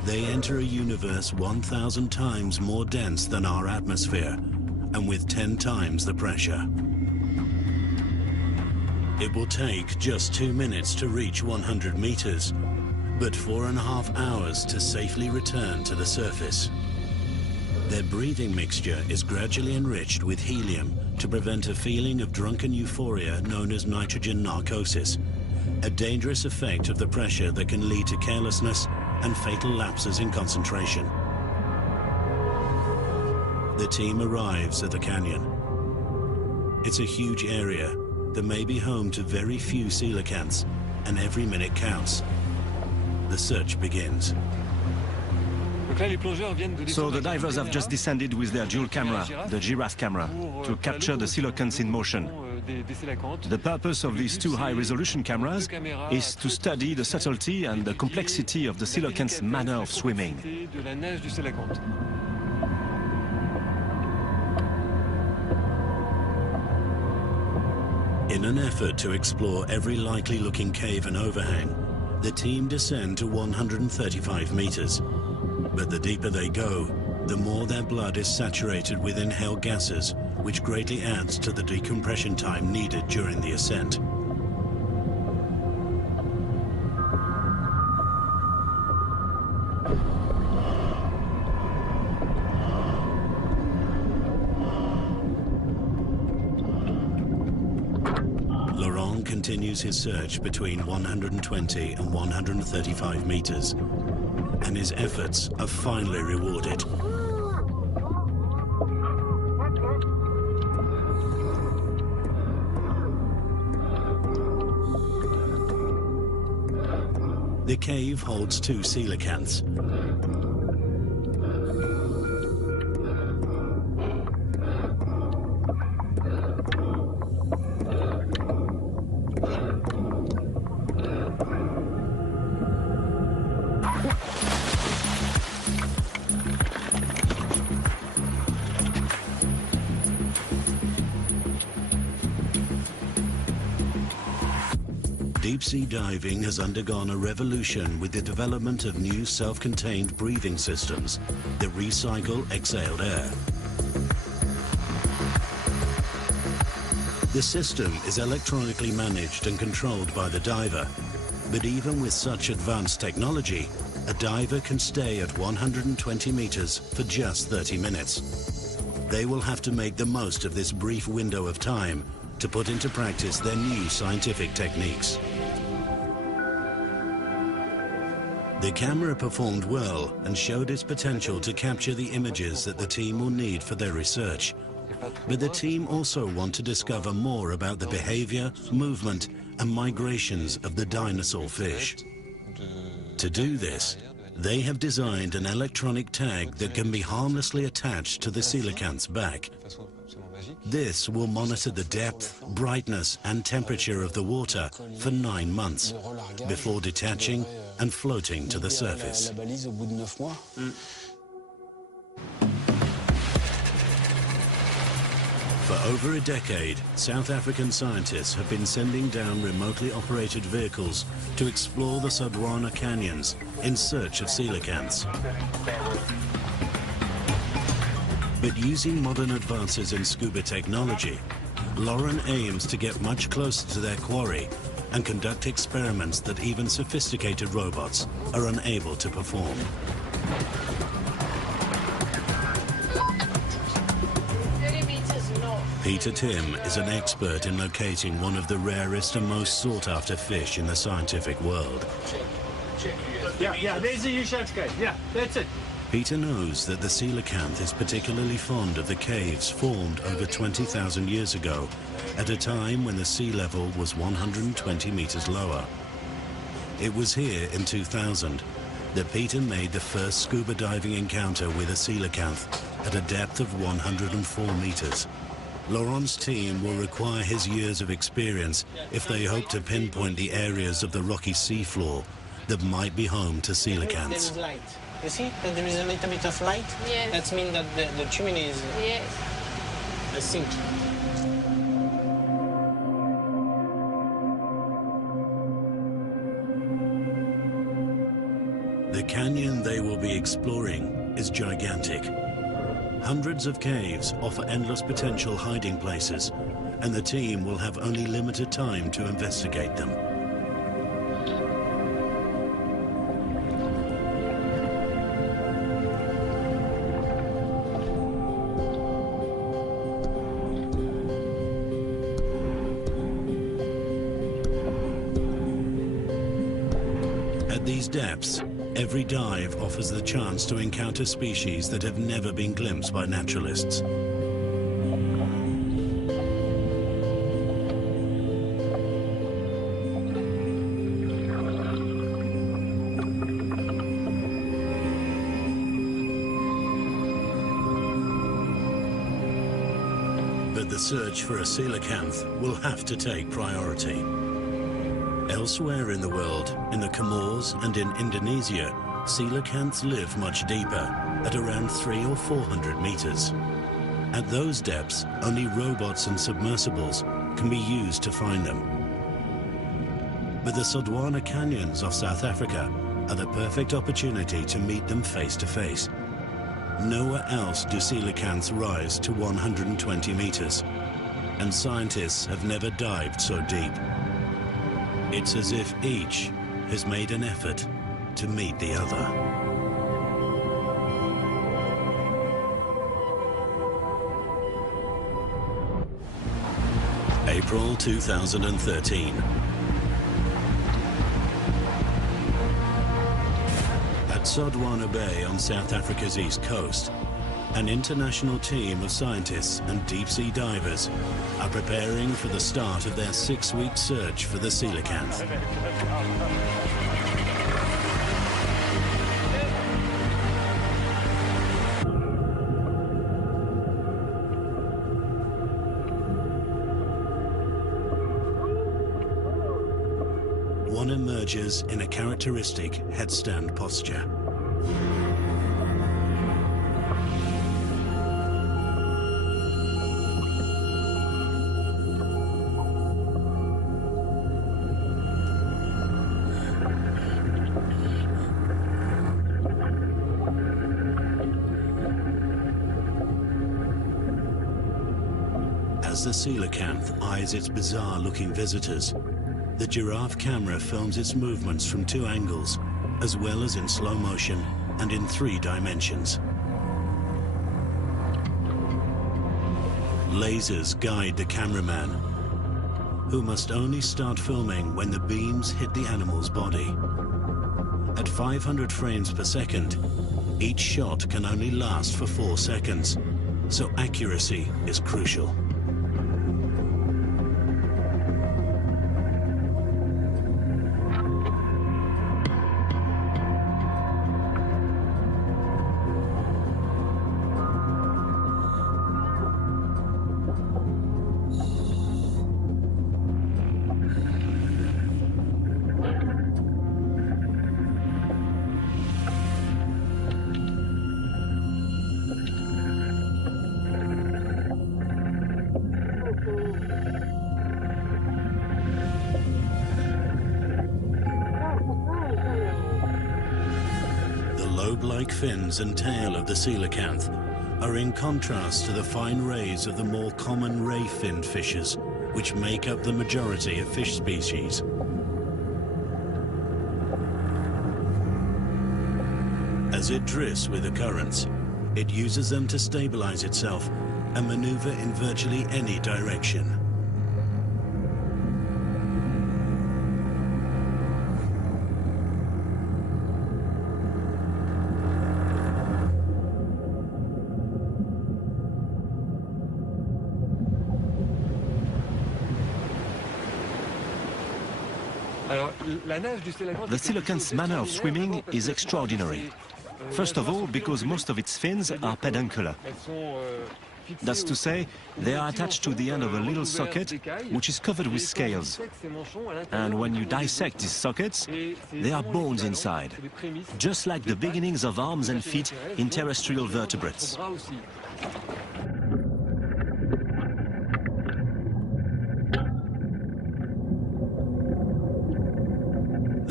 They enter a universe 1,000 times more dense than our atmosphere, and with 10 times the pressure. It will take just 2 minutes to reach 100 meters, but 4.5 hours to safely return to the surface. Their breathing mixture is gradually enriched with helium to prevent a feeling of drunken euphoria known as nitrogen narcosis, a dangerous effect of the pressure that can lead to carelessness and fatal lapses in concentration. The team arrives at the canyon. It's a huge area that may be home to very few coelacanths, and every minute counts. The search begins. So the divers have just descended with their dual camera, the giraffe camera, to capture the coelacanths in motion. The purpose of these two high-resolution cameras is to study the subtlety and the complexity of the coelacanth's manner of swimming. In an effort to explore every likely-looking cave and overhang, the team descend to 135 meters. But the deeper they go, the more their blood is saturated with inhaled gases, which greatly adds to the decompression time needed during the ascent. Laurent continues his search between 120 and 135 meters, and his efforts are finally rewarded. The cave holds 2 coelacanths. Deep-sea diving has undergone a revolution with the development of new self-contained breathing systems that recycle exhaled air. The system is electronically managed and controlled by the diver, but even with such advanced technology, a diver can stay at 120 meters for just 30 minutes. They will have to make the most of this brief window of time to put into practice their new scientific techniques. The camera performed well and showed its potential to capture the images that the team will need for their research. But the team also want to discover more about the behavior, movement, and migrations of the dinosaur fish. To do this, they have designed an electronic tag that can be harmlessly attached to the coelacanth's back. This will monitor the depth, brightness, and temperature of the water for 9 months before detaching and floating to the surface. For over a decade, South African scientists have been sending down remotely operated vehicles to explore the Sodwana canyons in search of coelacanths. But using modern advances in scuba technology, Laurent aims to get much closer to their quarry and conduct experiments that even sophisticated robots are unable to perform. Peter Tim is an expert in locating one of the rarest and most sought-after fish in the scientific world. Yeah, there's a U-shaped cave. Yeah, that's it. Peter knows that the coelacanth is particularly fond of the caves formed over 20,000 years ago, at a time when the sea level was 120 meters lower. It was here in 2000 that Peter made the first scuba diving encounter with a coelacanth at a depth of 104 meters. Laurent's team will require his years of experience if they hope to pinpoint the areas of the rocky seafloor that might be home to coelacanths. You see that there is a little bit of light? Yes. That means that the chimney is a sink. The canyon they will be exploring is gigantic. Hundreds of caves offer endless potential hiding places, and the team will have only limited time to investigate them. At these depths, every dive offers the chance to encounter species that have never been glimpsed by naturalists. But the search for a coelacanth will have to take priority. Elsewhere in the world, in the Comores and in Indonesia, coelacanths live much deeper, at around 300 or 400 meters. At those depths, only robots and submersibles can be used to find them. But the Sodwana canyons of South Africa are the perfect opportunity to meet them face to face. Nowhere else do coelacanths rise to 120 meters, and scientists have never dived so deep. It's as if each has made an effort to meet the other. April 2013. At Sodwana Bay on South Africa's east coast, an international team of scientists and deep-sea divers are preparing for the start of their 6-week search for the coelacanth. One emerges in a characteristic headstand posture. As the coelacanth eyes its bizarre-looking visitors, the giraffe camera films its movements from 2 angles, as well as in slow motion and in 3 dimensions. Lasers guide the cameraman, who must only start filming when the beams hit the animal's body. At 500 frames per second, each shot can only last for 4 seconds, so accuracy is crucial. Lobe-like fins and tail of the coelacanth are in contrast to the fine rays of the more common ray-finned fishes, which make up the majority of fish species. As it drifts with the currents, it uses them to stabilize itself and maneuver in virtually any direction. The coelacanth's manner of swimming is extraordinary. First of all, because most of its fins are peduncular. That's to say, they are attached to the end of a little socket, which is covered with scales. And when you dissect these sockets, there are bones inside, just like the beginnings of arms and feet in terrestrial vertebrates. The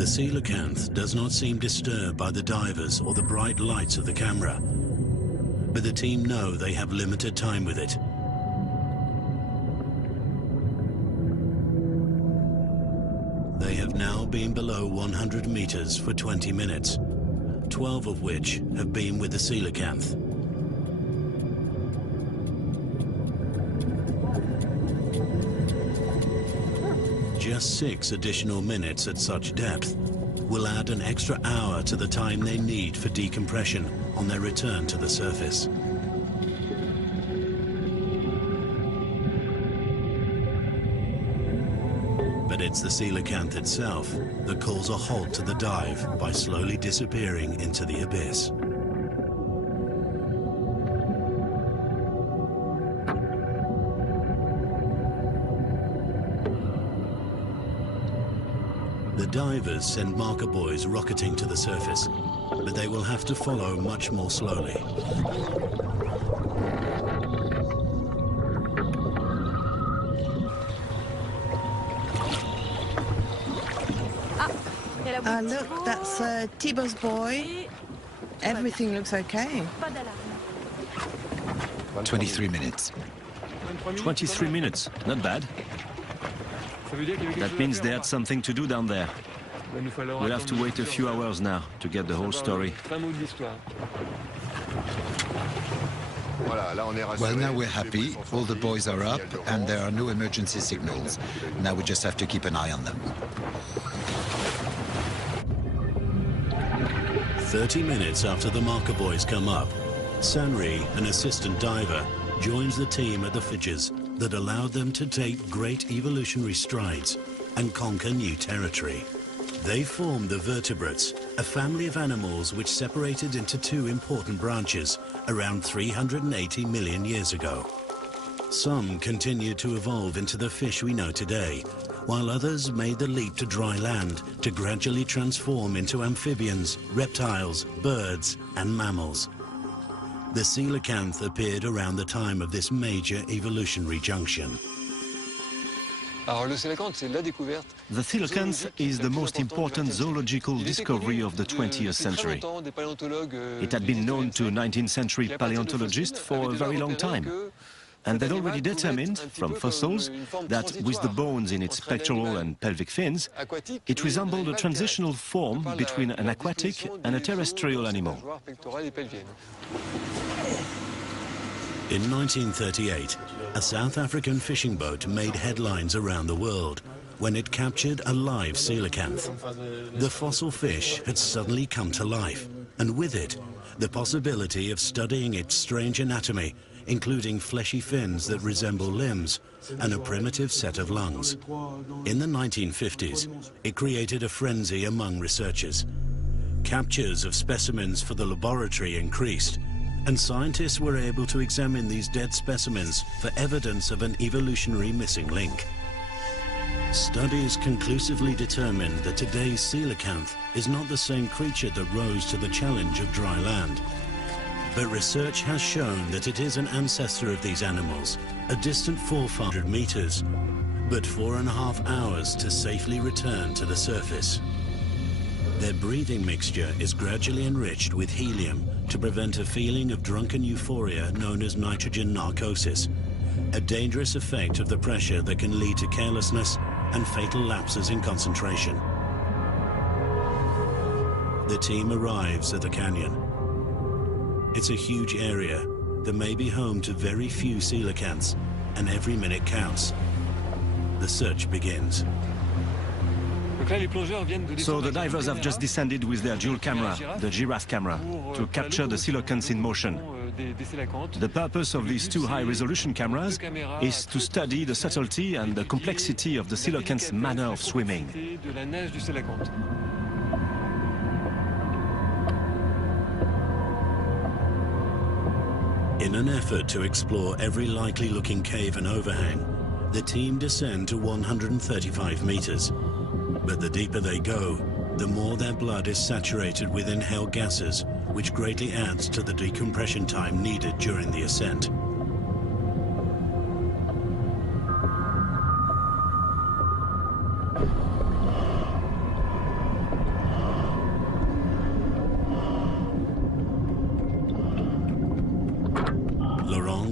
The coelacanth does not seem disturbed by the divers or the bright lights of the camera, but the team know they have limited time with it. They have now been below 100 meters for 20 minutes, 12 of which have been with the coelacanth. Just 6 additional minutes at such depth will add an extra hour to the time they need for decompression on their return to the surface. But it's the coelacanth itself that calls a halt to the dive by slowly disappearing into the abyss. The divers send marker buoys rocketing to the surface, but they will have to follow much more slowly. Look, that's Thibaut's buoy. Everything looks okay. 23 minutes. 23 minutes, not bad. That means they had something to do down there. We'll have to wait a few hours now to get the whole story. Well, now we're happy. All the buoys are up and there are no emergency signals. Now we just have to keep an eye on them. 30 minutes after the marker buoys come up, Sanri, an assistant diver, joins the team at the fidges that allowed them to take great evolutionary strides and conquer new territory. They formed the vertebrates, a family of animals which separated into 2 important branches around 380 million years ago. Some continued to evolve into the fish we know today, while others made the leap to dry land to gradually transform into amphibians, reptiles, birds, and mammals. The coelacanth appeared around the time of this major evolutionary junction. The coelacanth is the most important zoological discovery of the 20th century. It had been known to 19th century paleontologists for a very long time. And they'd already determined, from fossils, that with the bones in its pectoral and pelvic fins, it resembled a transitional form between an aquatic and a terrestrial animal. In 1938, a South African fishing boat made headlines around the world when it captured a live coelacanth. The fossil fish had suddenly come to life, and with it, the possibility of studying its strange anatomy, including fleshy fins that resemble limbs and a primitive set of lungs. In the 1950s, it created a frenzy among researchers. Captures of specimens for the laboratory increased, and scientists were able to examine these dead specimens for evidence of an evolutionary missing link. Studies conclusively determined that today's coelacanth is not the same creature that rose to the challenge of dry land. But research has shown that it is an ancestor of these animals, a distant 400 meters, but 4.5 hours to safely return to the surface. Their breathing mixture is gradually enriched with helium to prevent a feeling of drunken euphoria known as nitrogen narcosis, a dangerous effect of the pressure that can lead to carelessness and fatal lapses in concentration. The team arrives at the canyon. It's a huge area that may be home to very few coelacanths, and every minute counts. The search begins. So the divers have just descended with their dual camera, the giraffe camera, to capture the coelacanths in motion. The purpose of these 2 high-resolution cameras is to study the subtlety and the complexity of the coelacanth's manner of swimming. In an effort to explore every likely-looking cave and overhang, the team descend to 135 meters. But the deeper they go, the more their blood is saturated with inhaled gases, which greatly adds to the decompression time needed during the ascent.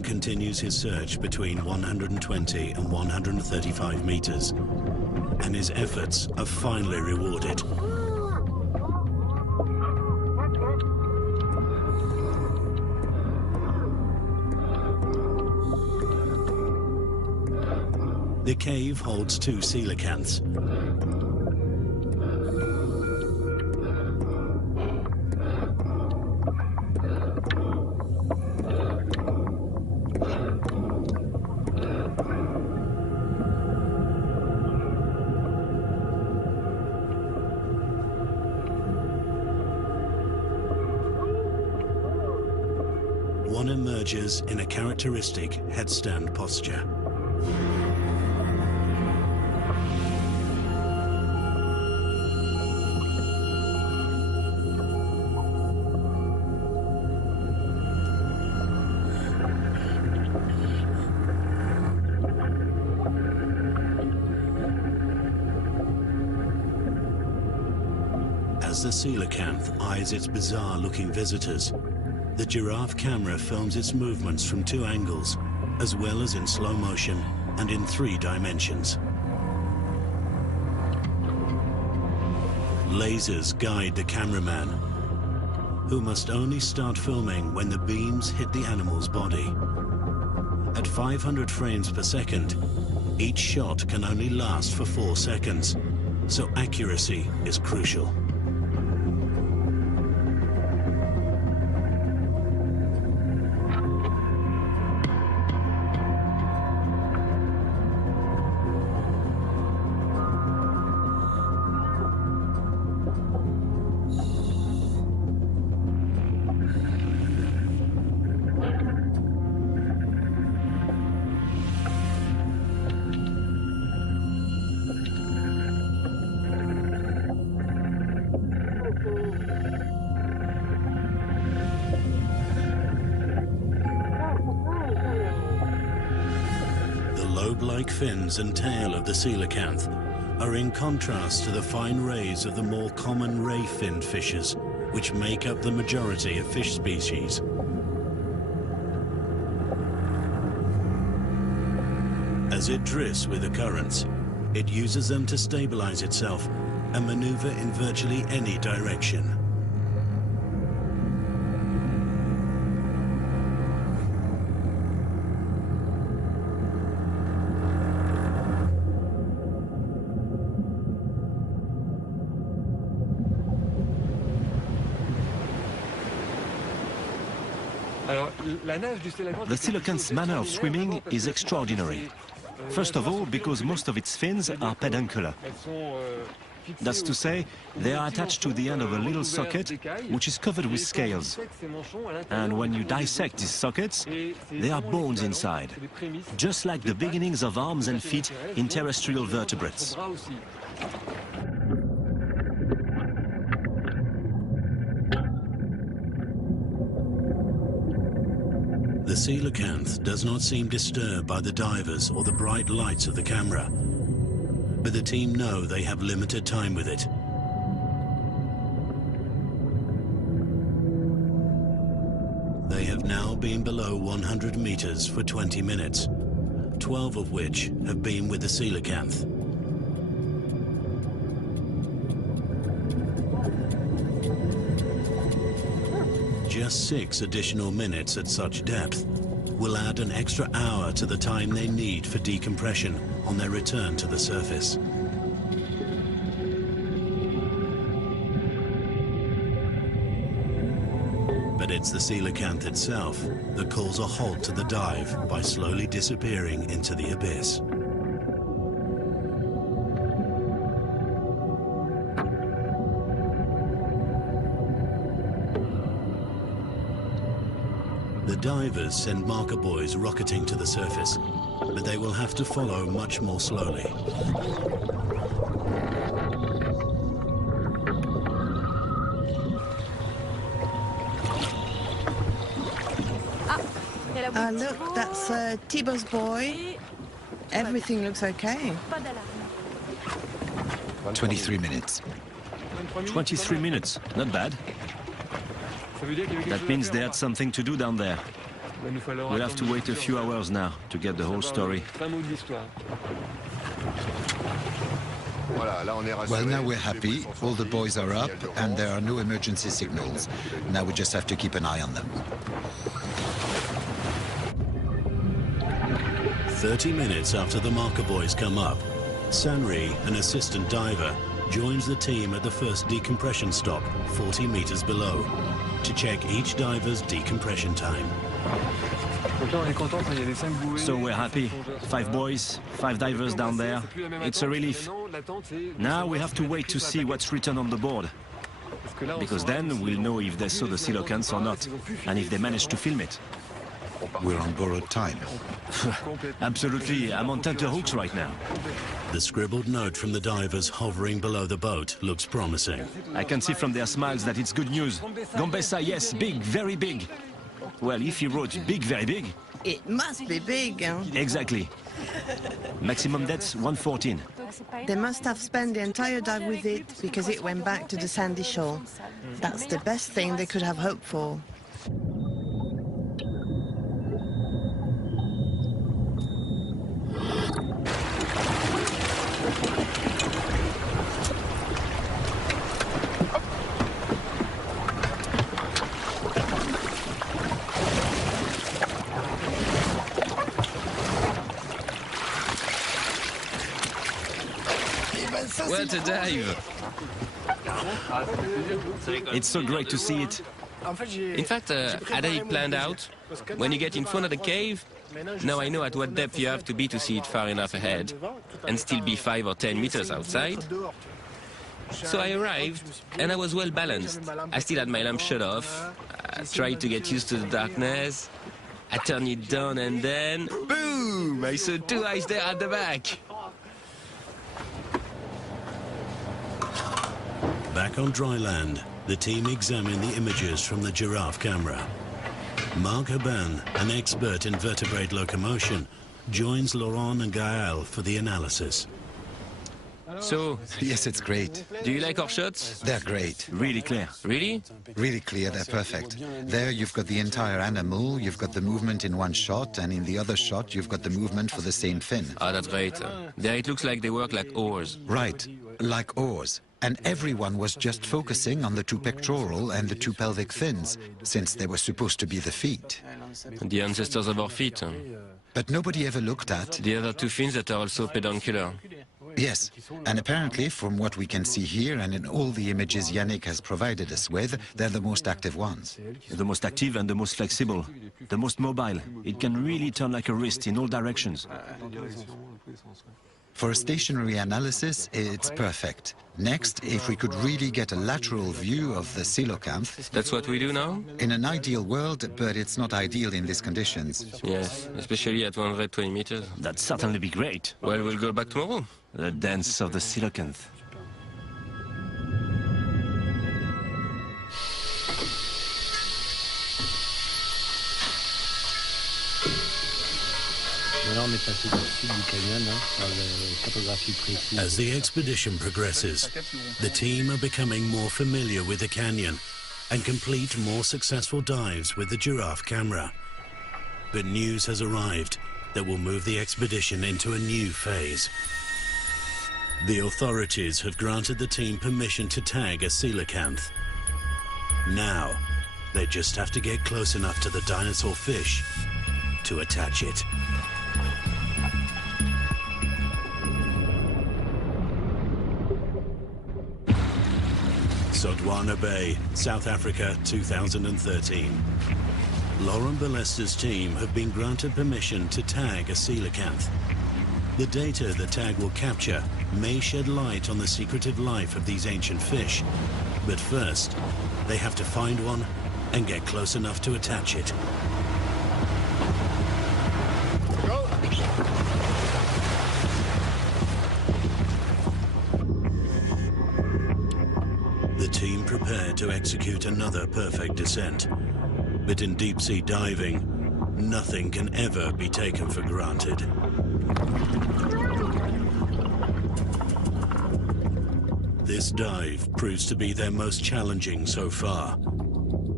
continues his search between 120 and 135 meters, and his efforts are finally rewarded. The cave holds 2 coelacanths. One emerges in a characteristic headstand posture. As the coelacanth eyes its bizarre-looking visitors, the giraffe camera films its movements from 2 angles, as well as in slow motion and in 3 dimensions. Lasers guide the cameraman, who must only start filming when the beams hit the animal's body. At 500 frames per second, each shot can only last for 4 seconds, so accuracy is crucial. Lobe-like fins and tail of the coelacanth are in contrast to the fine rays of the more common ray-finned fishes, which make up the majority of fish species. As it drifts with the currents, it uses them to stabilize itself and maneuver in virtually any direction. The coelacanth's manner of swimming is extraordinary. First of all, because most of its fins are peduncular. That's to say, they are attached to the end of a little socket, which is covered with scales. And when you dissect these sockets, there are bones inside, just like the beginnings of arms and feet in terrestrial vertebrates. The coelacanth does not seem disturbed by the divers or the bright lights of the camera, but the team know they have limited time with it. They have now been below 100 meters for 20 minutes, 12 of which have been with the coelacanth. Just 6 additional minutes at such depth will add an extra hour to the time they need for decompression on their return to the surface. But it's the coelacanth itself that calls a halt to the dive by slowly disappearing into the abyss. The divers send marker buoys rocketing to the surface, but they will have to follow much more slowly. Look, that's Thibaut's buoy. Everything looks okay. 23 minutes. 23 minutes, not bad. That means they had something to do down there. We'll have to wait a few hours now to get the whole story. Well, now we're happy. All the boys are up and there are no emergency signals. Now we just have to keep an eye on them. 30 minutes after the marker buoys come up, Sanri, an assistant diver, joins the team at the first decompression stop, 40 meters below, to check each diver's decompression time. So we're happy. 5 boys, 5 divers down there. It's a relief. Now we have to wait to see what's written on the board. Because then we'll know if they saw the coelacanths or not, and if they managed to film it. We're on borrowed time. Absolutely, I'm on tenterhooks right now. The scribbled note from the divers hovering below the boat looks promising. I can see from their smiles that it's good news. Gambessa, yes, big, very big. Well, if he wrote big, very big... It must be big, huh? Exactly. Maximum depth, 114. They must have spent the entire dive with it because it went back to the sandy shore. That's the best thing they could have hoped for. What a dive! It's so great to see it. In fact, had I planned out, when you get in front of the cave, now I know at what depth you have to be to see it far enough ahead, and still be 5 or 10 meters outside. So I arrived, and I was well balanced. I still had my lamp shut off. I tried to get used to the darkness. I turned it down, and then, boom! I saw 2 eyes there at the back. Back on dry land, the team examine the images from the giraffe camera. Marc Heban, an expert in vertebrate locomotion, joins Laurent and Gaël for the analysis. So, Yes, it's great. do you like our shots? They're great. Really clear. Really? Really clear, they're perfect. There you've got the entire animal, you've got the movement in one shot, and in the other shot you've got the movement for the same fin. Ah, that's great. There it looks like they work like oars. Right, like oars. And everyone was just focusing on the 2 pectoral and the 2 pelvic fins, since they were supposed to be the feet. The ancestors of our feet. But nobody ever looked at... The other 2 fins that are also peduncular. Yes, and apparently from what we can see here and in all the images Yannick has provided us with, they're the most active ones. The most active and the most flexible. The most mobile. It can really turn like a wrist in all directions. For a stationary analysis, it's perfect. Next, if we could really get a lateral view of the coelacanth... That's what we do now? In an ideal world, but it's not ideal in these conditions. Yes, especially at 120 meters. That'd certainly be great. Well, we'll go back tomorrow. The dance of the coelacanth. As the expedition progresses, the team are becoming more familiar with the canyon and complete more successful dives with the giraffe camera. But news has arrived that will move the expedition into a new phase. The authorities have granted the team permission to tag a coelacanth. Now, they just have to get close enough to the dinosaur fish to attach it. Sodwana Bay, South Africa, 2013. Laurent Balesta's team have been granted permission to tag a coelacanth. The data the tag will capture may shed light on the secretive life of these ancient fish. But first, they have to find one and get close enough to attach it. The team prepared to execute another perfect descent. But in deep-sea diving, nothing can ever be taken for granted. This dive proves to be their most challenging so far.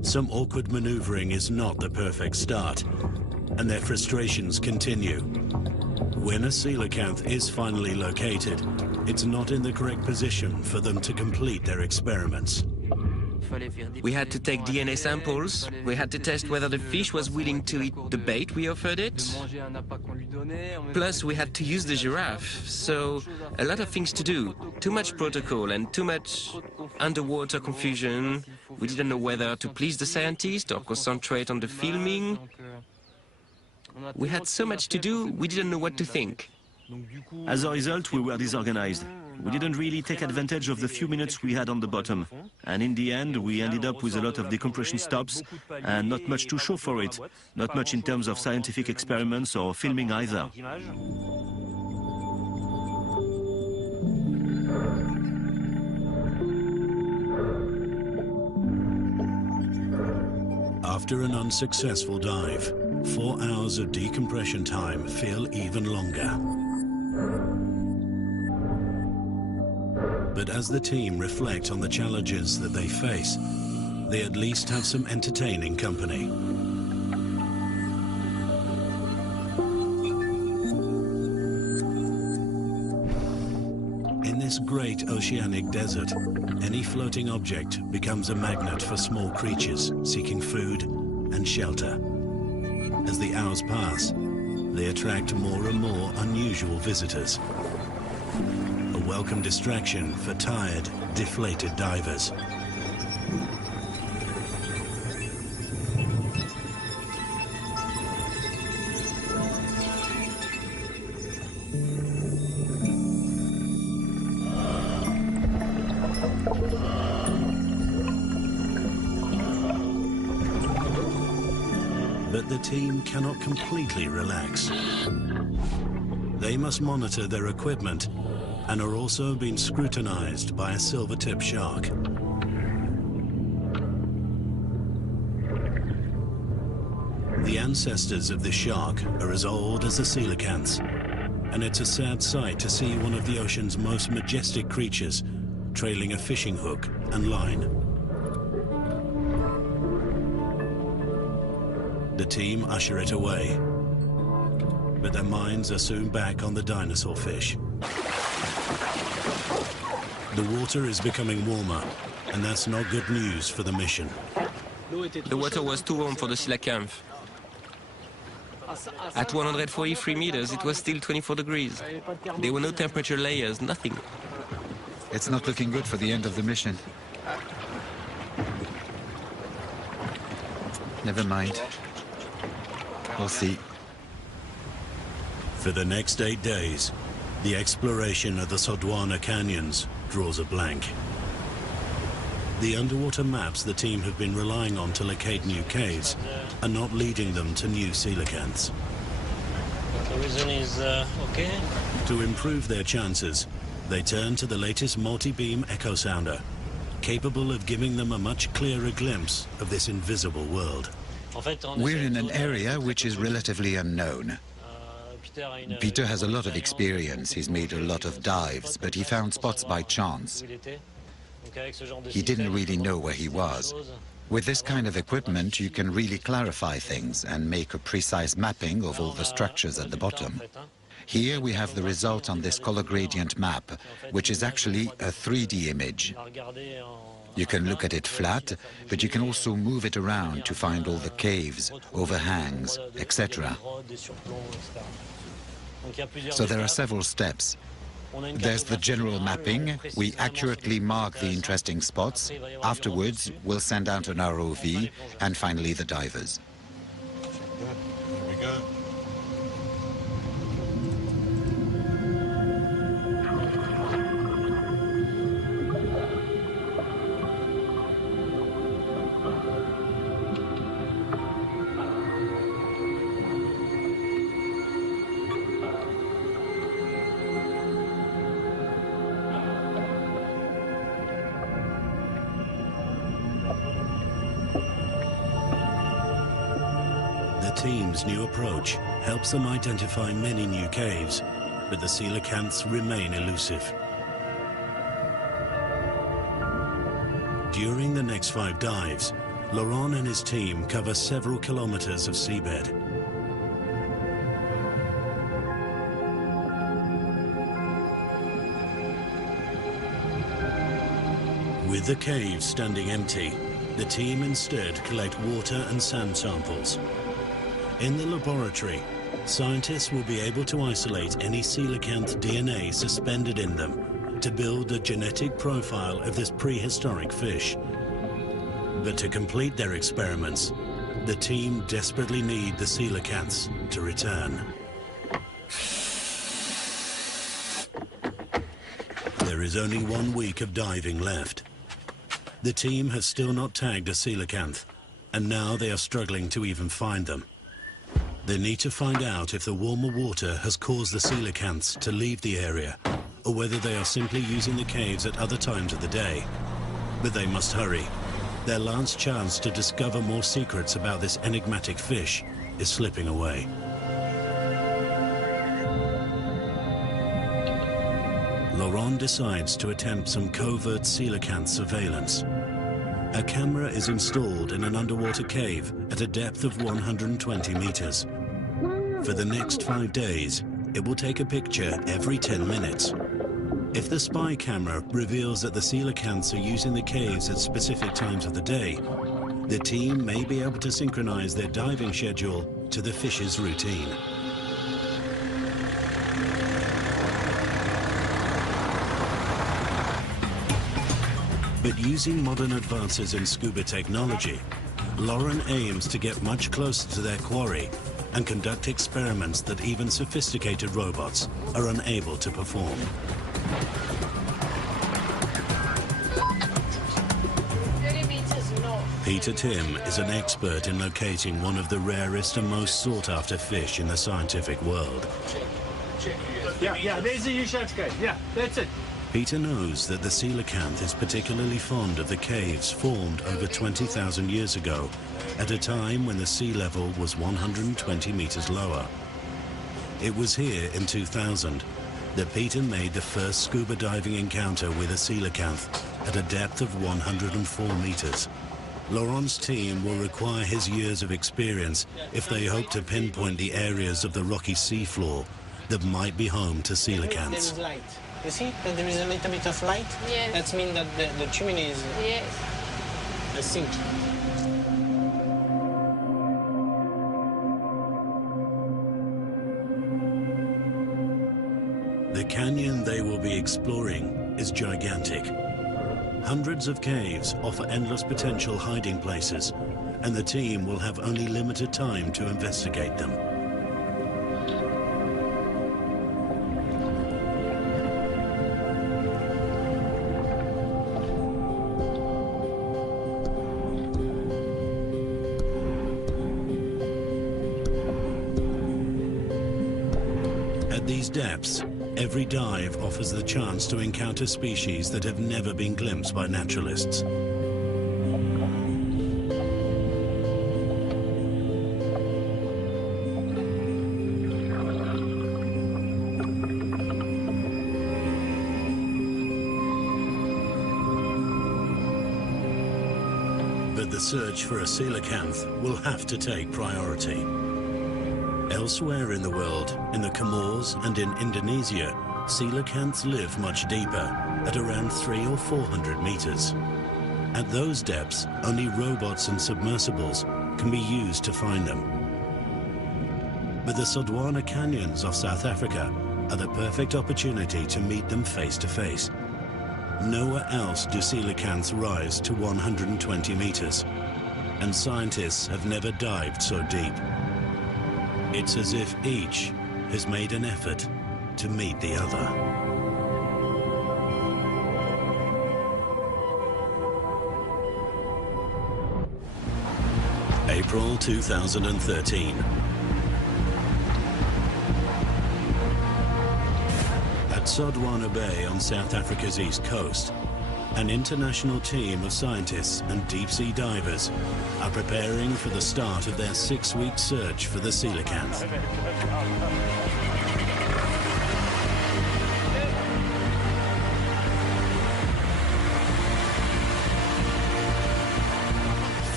some awkward maneuvering is not the perfect start, and their frustrations continue. When a coelacanth is finally located, it's not in the correct position for them to complete their experiments. We had to take DNA samples. We had to test whether the fish was willing to eat the bait we offered it. Plus, we had to use the giraffe. So, a lot of things to do. Too much protocol and too much underwater confusion. We didn't know whether to please the scientists or concentrate on the filming. We had so much to do, we didn't know what to think. As a result, we were disorganized. We didn't really take advantage of the few minutes we had on the bottom. And in the end, we ended up with a lot of decompression stops and not much to show for it. Not much in terms of scientific experiments or filming either. After an unsuccessful dive, 4 hours of decompression time feel even longer. But as the team reflect on the challenges that they face, they at least have some entertaining company. In this great oceanic desert, any floating object becomes a magnet for small creatures seeking food and shelter. As the hours pass, they attract more and more unusual visitors. A welcome distraction for tired, deflated divers. But the team cannot completely relax. They must monitor their equipment and are also being scrutinized by a silver-tip shark. The ancestors of this shark are as old as the coelacanths, and it's a sad sight to see one of the ocean's most majestic creatures trailing a fishing hook and line. The team usher it away, but their minds are soon back on the dinosaur fish. The water is becoming warmer, and that's not good news for the mission. The water was too warm for the coelacanth. At 143 meters, it was still 24 degrees. There were no temperature layers, nothing. It's not looking good for the end of the mission. Never mind. We'll see. For the next 8 days, the exploration of the Sodwana canyons draws a blank. The underwater maps the team have been relying on to locate new caves are not leading them to new coelacanths. The reason is okay. To improve their chances, they turn to the latest multi-beam echo sounder, capable of giving them a much clearer glimpse of this invisible world. We're in an area which is relatively unknown. Peter has a lot of experience. He's made a lot of dives, but he found spots by chance. He didn't really know where he was. With this kind of equipment, you can really clarify things and make a precise mapping of all the structures at the bottom. Here we have the result on this color gradient map, which is actually a 3D image. You can look at it flat, but you can also move it around to find all the caves, overhangs, etc. So there are several steps. There's the general mapping. We accurately mark the interesting spots. Afterwards, we'll send out an ROV, and finally the divers. Here we go. The team's new approach helps them identify many new caves, but the coelacanths remain elusive. During the next 5 dives, Laurent and his team cover several kilometers of seabed. With the cave standing empty, the team instead collect water and sand samples. In the laboratory, scientists will be able to isolate any coelacanth DNA suspended in them to build a genetic profile of this prehistoric fish. But to complete their experiments, the team desperately need the coelacanths to return. There is only 1 week of diving left. The team has still not tagged a coelacanth, and now they are struggling to even find them. They need to find out if the warmer water has caused the coelacanths to leave the area, or whether they are simply using the caves at other times of the day. But they must hurry. Their last chance to discover more secrets about this enigmatic fish is slipping away. Laurent decides to attempt some covert coelacanth surveillance. A camera is installed in an underwater cave at a depth of 120 meters. For the next 5 days, it will take a picture every 10 minutes. If the spy camera reveals that the coelacanths are using the caves at specific times of the day, the team may be able to synchronize their diving schedule to the fish's routine. But using modern advances in scuba technology, Laurent aims to get much closer to their quarry and conduct experiments that even sophisticated robots are unable to perform. Peter Tim is an expert in locating one of the rarest and most sought-after fish in the scientific world. Yeah, there's the U-shaped cave. Yeah, that's it. Peter knows that the coelacanth is particularly fond of the caves formed over 20,000 years ago, at a time when the sea level was 120 meters lower. It was here in 2000 that Peter made the first scuba diving encounter with a coelacanth at a depth of 104 meters. Laurent's team will require his years of experience if they hope to pinpoint the areas of the rocky seafloor that might be home to coelacanths. There is light. You see that there is a little bit of light? Yes. That means that the chimney is a sink. The canyon they will be exploring is gigantic. Hundreds of caves offer endless potential hiding places, and the team will have only limited time to investigate them. At these depths, every dive offers the chance to encounter species that have never been glimpsed by naturalists. But the search for a coelacanth will have to take priority. Elsewhere in the world, in the Comores and in Indonesia, coelacanths live much deeper, at around 300 or 400 meters. At those depths, only robots and submersibles can be used to find them. But the Sodwana canyons of South Africa are the perfect opportunity to meet them face to face. Nowhere else do coelacanths rise to 120 meters, and scientists have never dived so deep. It's as if each has made an effort to meet the other. April 2013. At Sodwana Bay on South Africa's east coast, an international team of scientists and deep-sea divers are preparing for the start of their 6-week search for the coelacanth.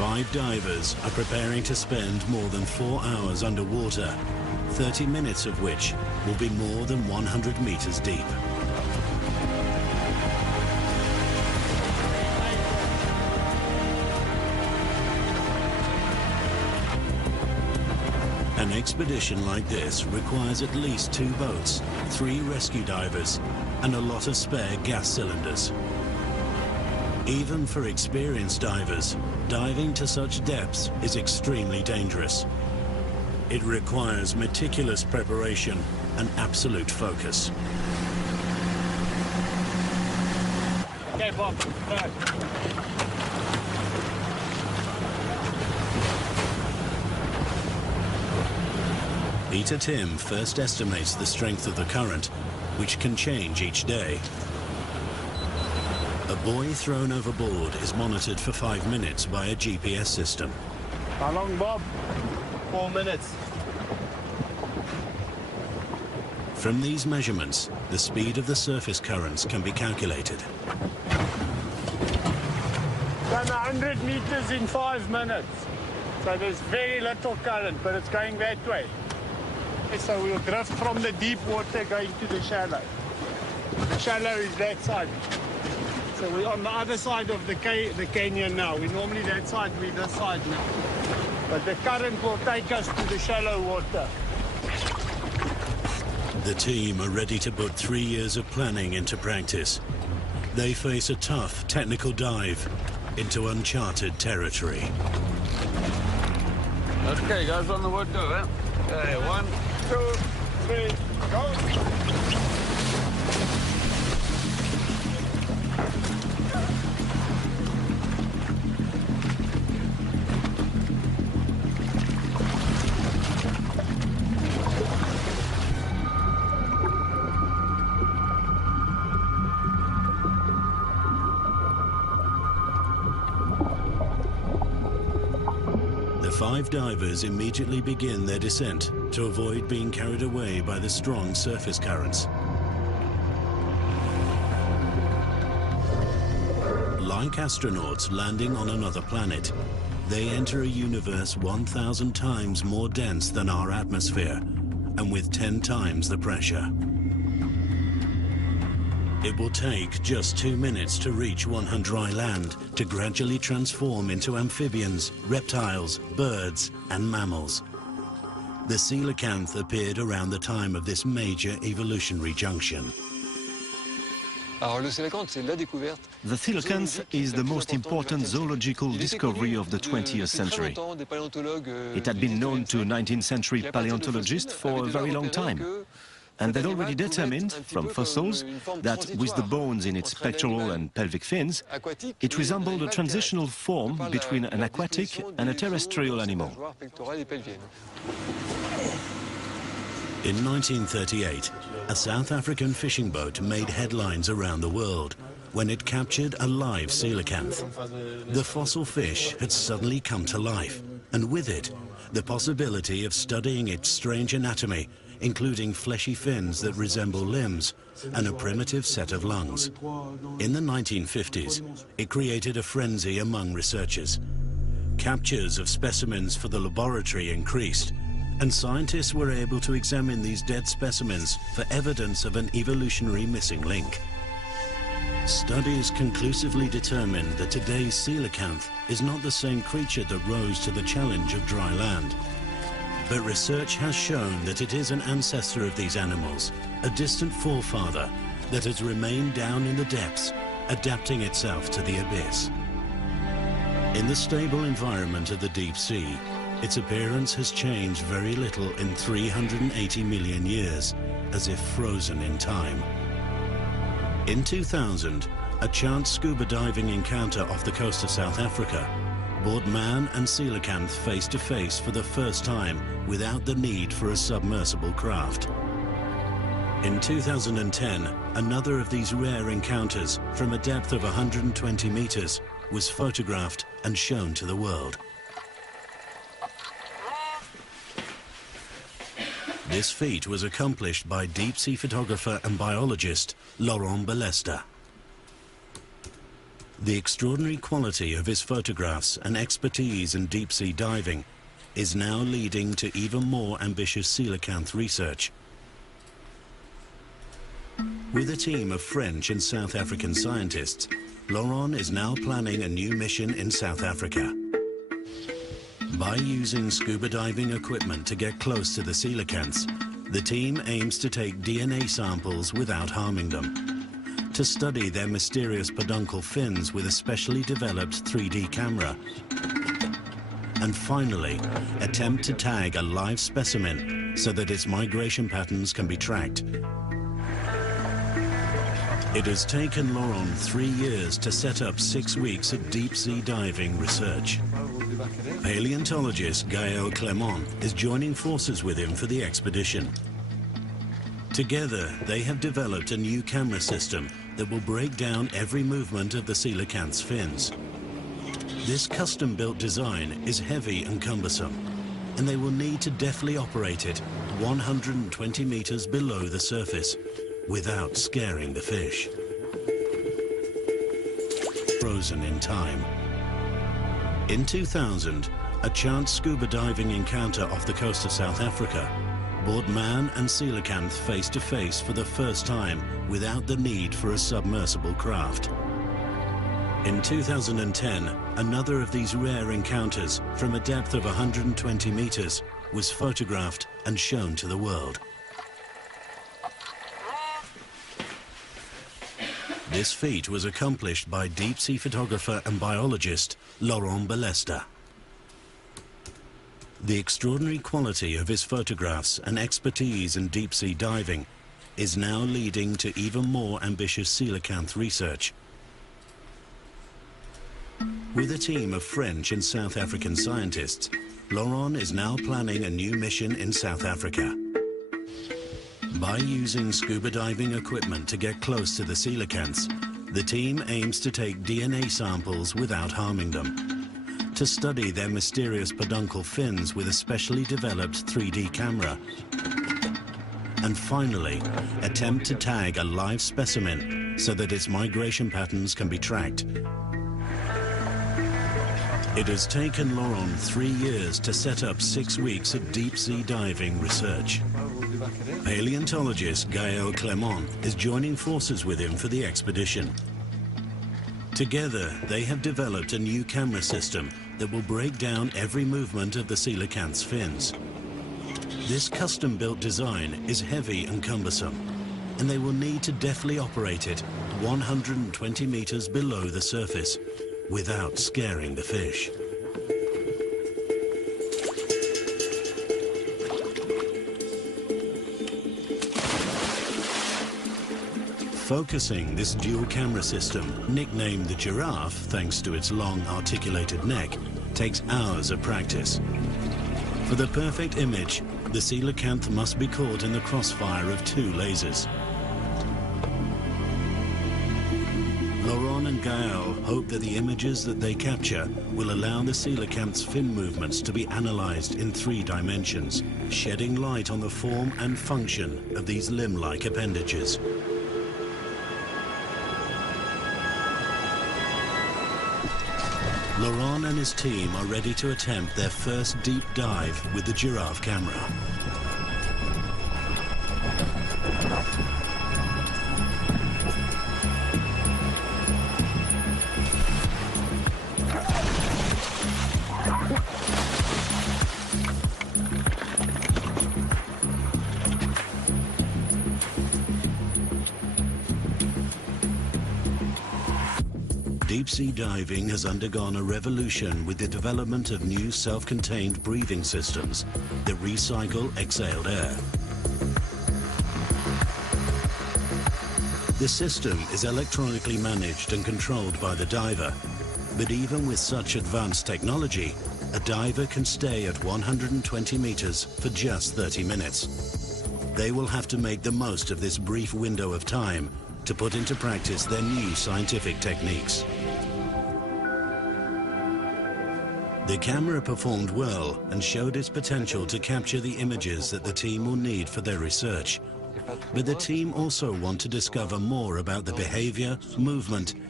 5 divers are preparing to spend more than 4 hours underwater, 30 minutes of which will be more than 100 meters deep. An expedition like this requires at least 2 boats, 3 rescue divers, and a lot of spare gas cylinders. Even for experienced divers, diving to such depths is extremely dangerous. It requires meticulous preparation and absolute focus. Okay, Bob. Right. Peter Tim first estimates the strength of the current, which can change each day. A buoy thrown overboard is monitored for 5 minutes by a GPS system. How long, Bob? 4 minutes. From these measurements, the speed of the surface currents can be calculated. Done 100 meters in 5 minutes. So there's very little current, but it's going that way. So we'll drift from the deep water going to the shallow. The shallow is that side. So we're on the other side of the canyon now. We're normally that side, we're this side now. But the current will take us to the shallow water. The team are ready to put 3 years of planning into practice. They face a tough technical dive into uncharted territory. Okay, guys, on the wood, do it. Okay, 1, 2, 3, go! The 5 divers immediately begin their descent to avoid being carried away by the strong surface currents. Like astronauts landing on another planet, they enter a universe 1,000 times more dense than our atmosphere, and with 10 times the pressure. It will take just 2 minutes to reach one on dry land to gradually transform into amphibians, reptiles, birds, and mammals. The coelacanth appeared around the time of this major evolutionary junction. The coelacanth is the most important zoological discovery of the 20th century. It had been known to 19th century paleontologists for a very long time. And they'd already determined, from fossils, that with the bones in its pectoral and pelvic fins, it resembled a transitional form between an aquatic and a terrestrial animal. In 1938, a South African fishing boat made headlines around the world when it captured a live coelacanth. The fossil fish had suddenly come to life, and with it, the possibility of studying its strange anatomy, including fleshy fins that resemble limbs and a primitive set of lungs. In the 1950s, it created a frenzy among researchers. Captures of specimens for the laboratory increased, and scientists were able to examine these dead specimens for evidence of an evolutionary missing link. Studies conclusively determined that today's coelacanth is not the same creature that rose to the challenge of dry land. But research has shown that it is an ancestor of these animals, a distant forefather that has remained down in the depths, adapting itself to the abyss. In the stable environment of the deep sea, its appearance has changed very little in 380 million years, as if frozen in time. In 2000, a chance scuba diving encounter off the coast of South Africa brought man and coelacanth face to face for the first time without the need for a submersible craft. In 2010, another of these rare encounters from a depth of 120 meters was photographed and shown to the world. This feat was accomplished by deep-sea photographer and biologist Laurent Balesta. The extraordinary quality of his photographs and expertise in deep-sea diving is now leading to even more ambitious coelacanth research. With a team of French and South African scientists, Laurent is now planning a new mission in South Africa. By using scuba diving equipment to get close to the coelacanths, the team aims to take DNA samples without harming them, to study their mysterious peduncle fins with a specially developed 3D camera, and finally, attempt to tag a live specimen so that its migration patterns can be tracked. It has taken Laurent 3 years to set up 6 weeks of deep-sea diving research. Paleontologist Gaël Clément is joining forces with him for the expedition. Together, they have developed a new camera system that will break down every movement of the coelacanth's fins. This custom-built design is heavy and cumbersome, and they will need to deftly operate it 120 meters below the surface without scaring the fish. Frozen in time. In 2000, a chance scuba diving encounter off the coast of South Africa brought man and coelacanth face to face for the first time without the need for a submersible craft. In 2010, another of these rare encounters from a depth of 120 meters was photographed and shown to the world. This feat was accomplished by deep-sea photographer and biologist Laurent Balesta. The extraordinary quality of his photographs and expertise in deep-sea diving is now leading to even more ambitious coelacanth research. With a team of French and South African scientists, Laurent is now planning a new mission in South Africa. By using scuba diving equipment to get close to the coelacanths, the team aims to take DNA samples without harming them, to study their mysterious peduncle fins with a specially developed 3D camera, and finally, attempt to tag a live specimen so that its migration patterns can be tracked. It has taken Laurent 3 years to set up 6 weeks of deep-sea diving research. Paleontologist Gaël Clément is joining forces with him for the expedition. Together, they have developed a new camera system that will break down every movement of the coelacanth's fins. This custom-built design is heavy and cumbersome, and they will need to deftly operate it 120 meters below the surface without scaring the fish. Focusing this dual camera system, nicknamed the giraffe thanks to its long articulated neck, takes hours of practice. For the perfect image, the coelacanth must be caught in the crossfire of 2 lasers. Laurent and Gaël hope that the images that they capture will allow the coelacanth's fin movements to be analyzed in 3 dimensions, shedding light on the form and function of these limb-like appendages. Laurent and his team are ready to attempt their first deep dive with the giraffe camera. Deep-sea diving has undergone a revolution with the development of new self-contained breathing systems that recycle exhaled air. The system is electronically managed and controlled by the diver, but even with such advanced technology, a diver can stay at 120 meters for just 30 minutes. They will have to make the most of this brief window of time to put into practice their new scientific techniques. The camera performed well and showed its potential to capture the images that the team will need for their research. But the team also want to discover more about the behavior, movement,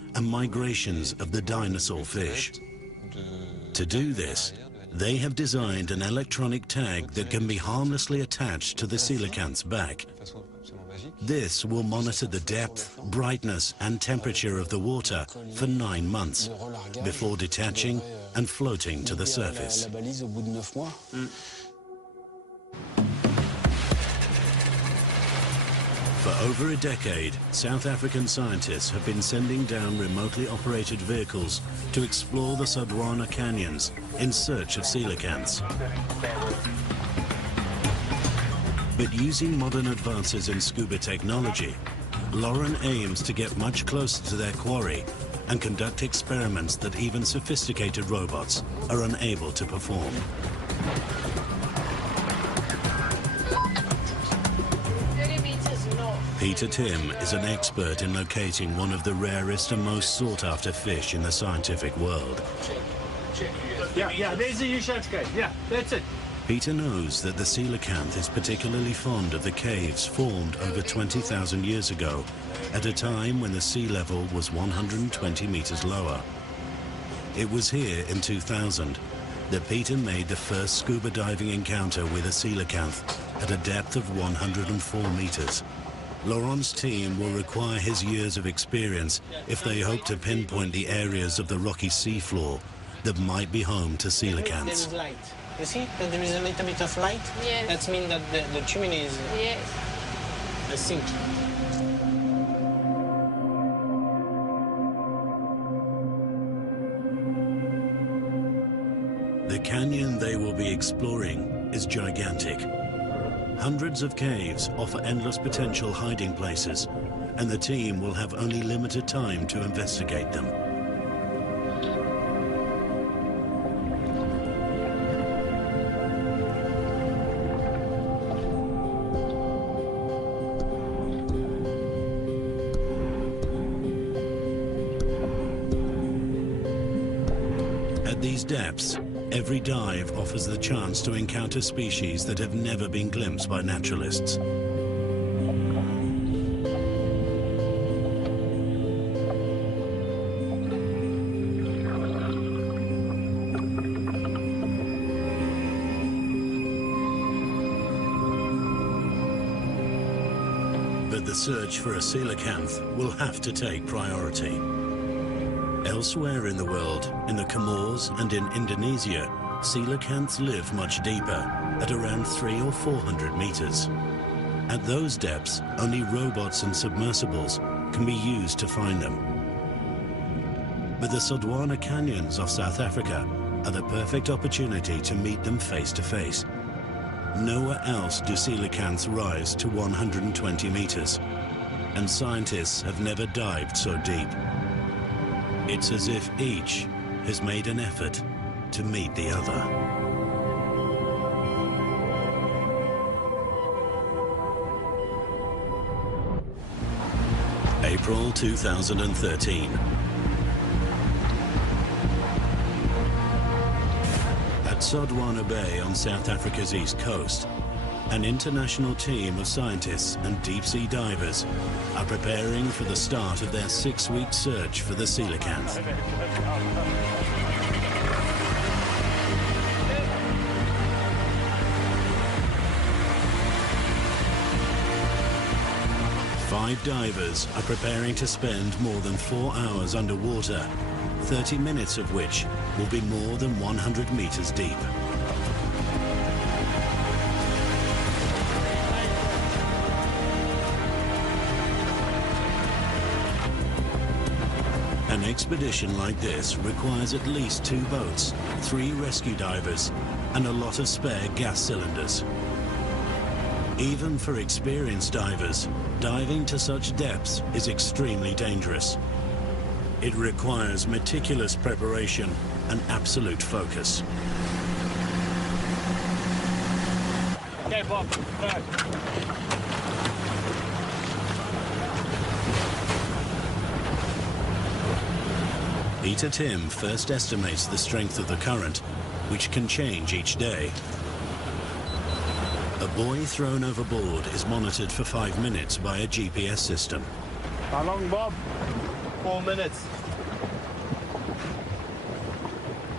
and migrations of the dinosaur fish. To do this, they have designed an electronic tag that can be harmlessly attached to the coelacanth's back. This will monitor the depth, brightness and temperature of the water for 9 months before detaching and floating to the surface. For over a decade, South African scientists have been sending down remotely operated vehicles to explore the Sodwana canyons in search of coelacanths. But using modern advances in scuba technology, Lauren aims to get much closer to their quarry and conduct experiments that even sophisticated robots are unable to perform. Peter Tim is an expert in locating one of the rarest and most sought-after fish in the scientific world. Yeah, there's the U-shaped cave. Yeah, that's it. Peter knows that the coelacanth is particularly fond of the caves formed over 20,000 years ago, at a time when the sea level was 120 meters lower. It was here in 2000 that Peter made the first scuba diving encounter with a coelacanth at a depth of 104 meters. Laurent's team will require his years of experience if they hope to pinpoint the areas of the rocky seafloor that might be home to coelacanths. There is light. You see that there is a little bit of light? Yes. That means that the chimney is a sink. The canyon they will be exploring is gigantic. Hundreds of caves offer endless potential hiding places, and the team will have only limited time to investigate them. At these depths, every dive offers the chance to encounter species that have never been glimpsed by naturalists. But the search for a coelacanth will have to take priority. Elsewhere in the world, in the Comores and in Indonesia, coelacanths live much deeper, at around 300 or 400 meters. At those depths, only robots and submersibles can be used to find them. But the Sodwana canyons of South Africa are the perfect opportunity to meet them face to face. Nowhere else do coelacanths rise to 120 meters, and scientists have never dived so deep. It's as if each has made an effort to meet the other. April 2013. At Sodwana Bay on South Africa's east coast, an international team of scientists and deep-sea divers are preparing for the start of their 6-week search for the coelacanth. Five divers are preparing to spend more than 4 hours underwater, 30 minutes of which will be more than 100 meters deep. An expedition like this requires at least 2 boats, 3 rescue divers, and a lot of spare gas cylinders. Even for experienced divers, diving to such depths is extremely dangerous. It requires meticulous preparation and absolute focus. Okay, Bob, right. Peter Tim first estimates the strength of the current, which can change each day. A buoy thrown overboard is monitored for 5 minutes by a GPS system. How long, Bob? 4 minutes.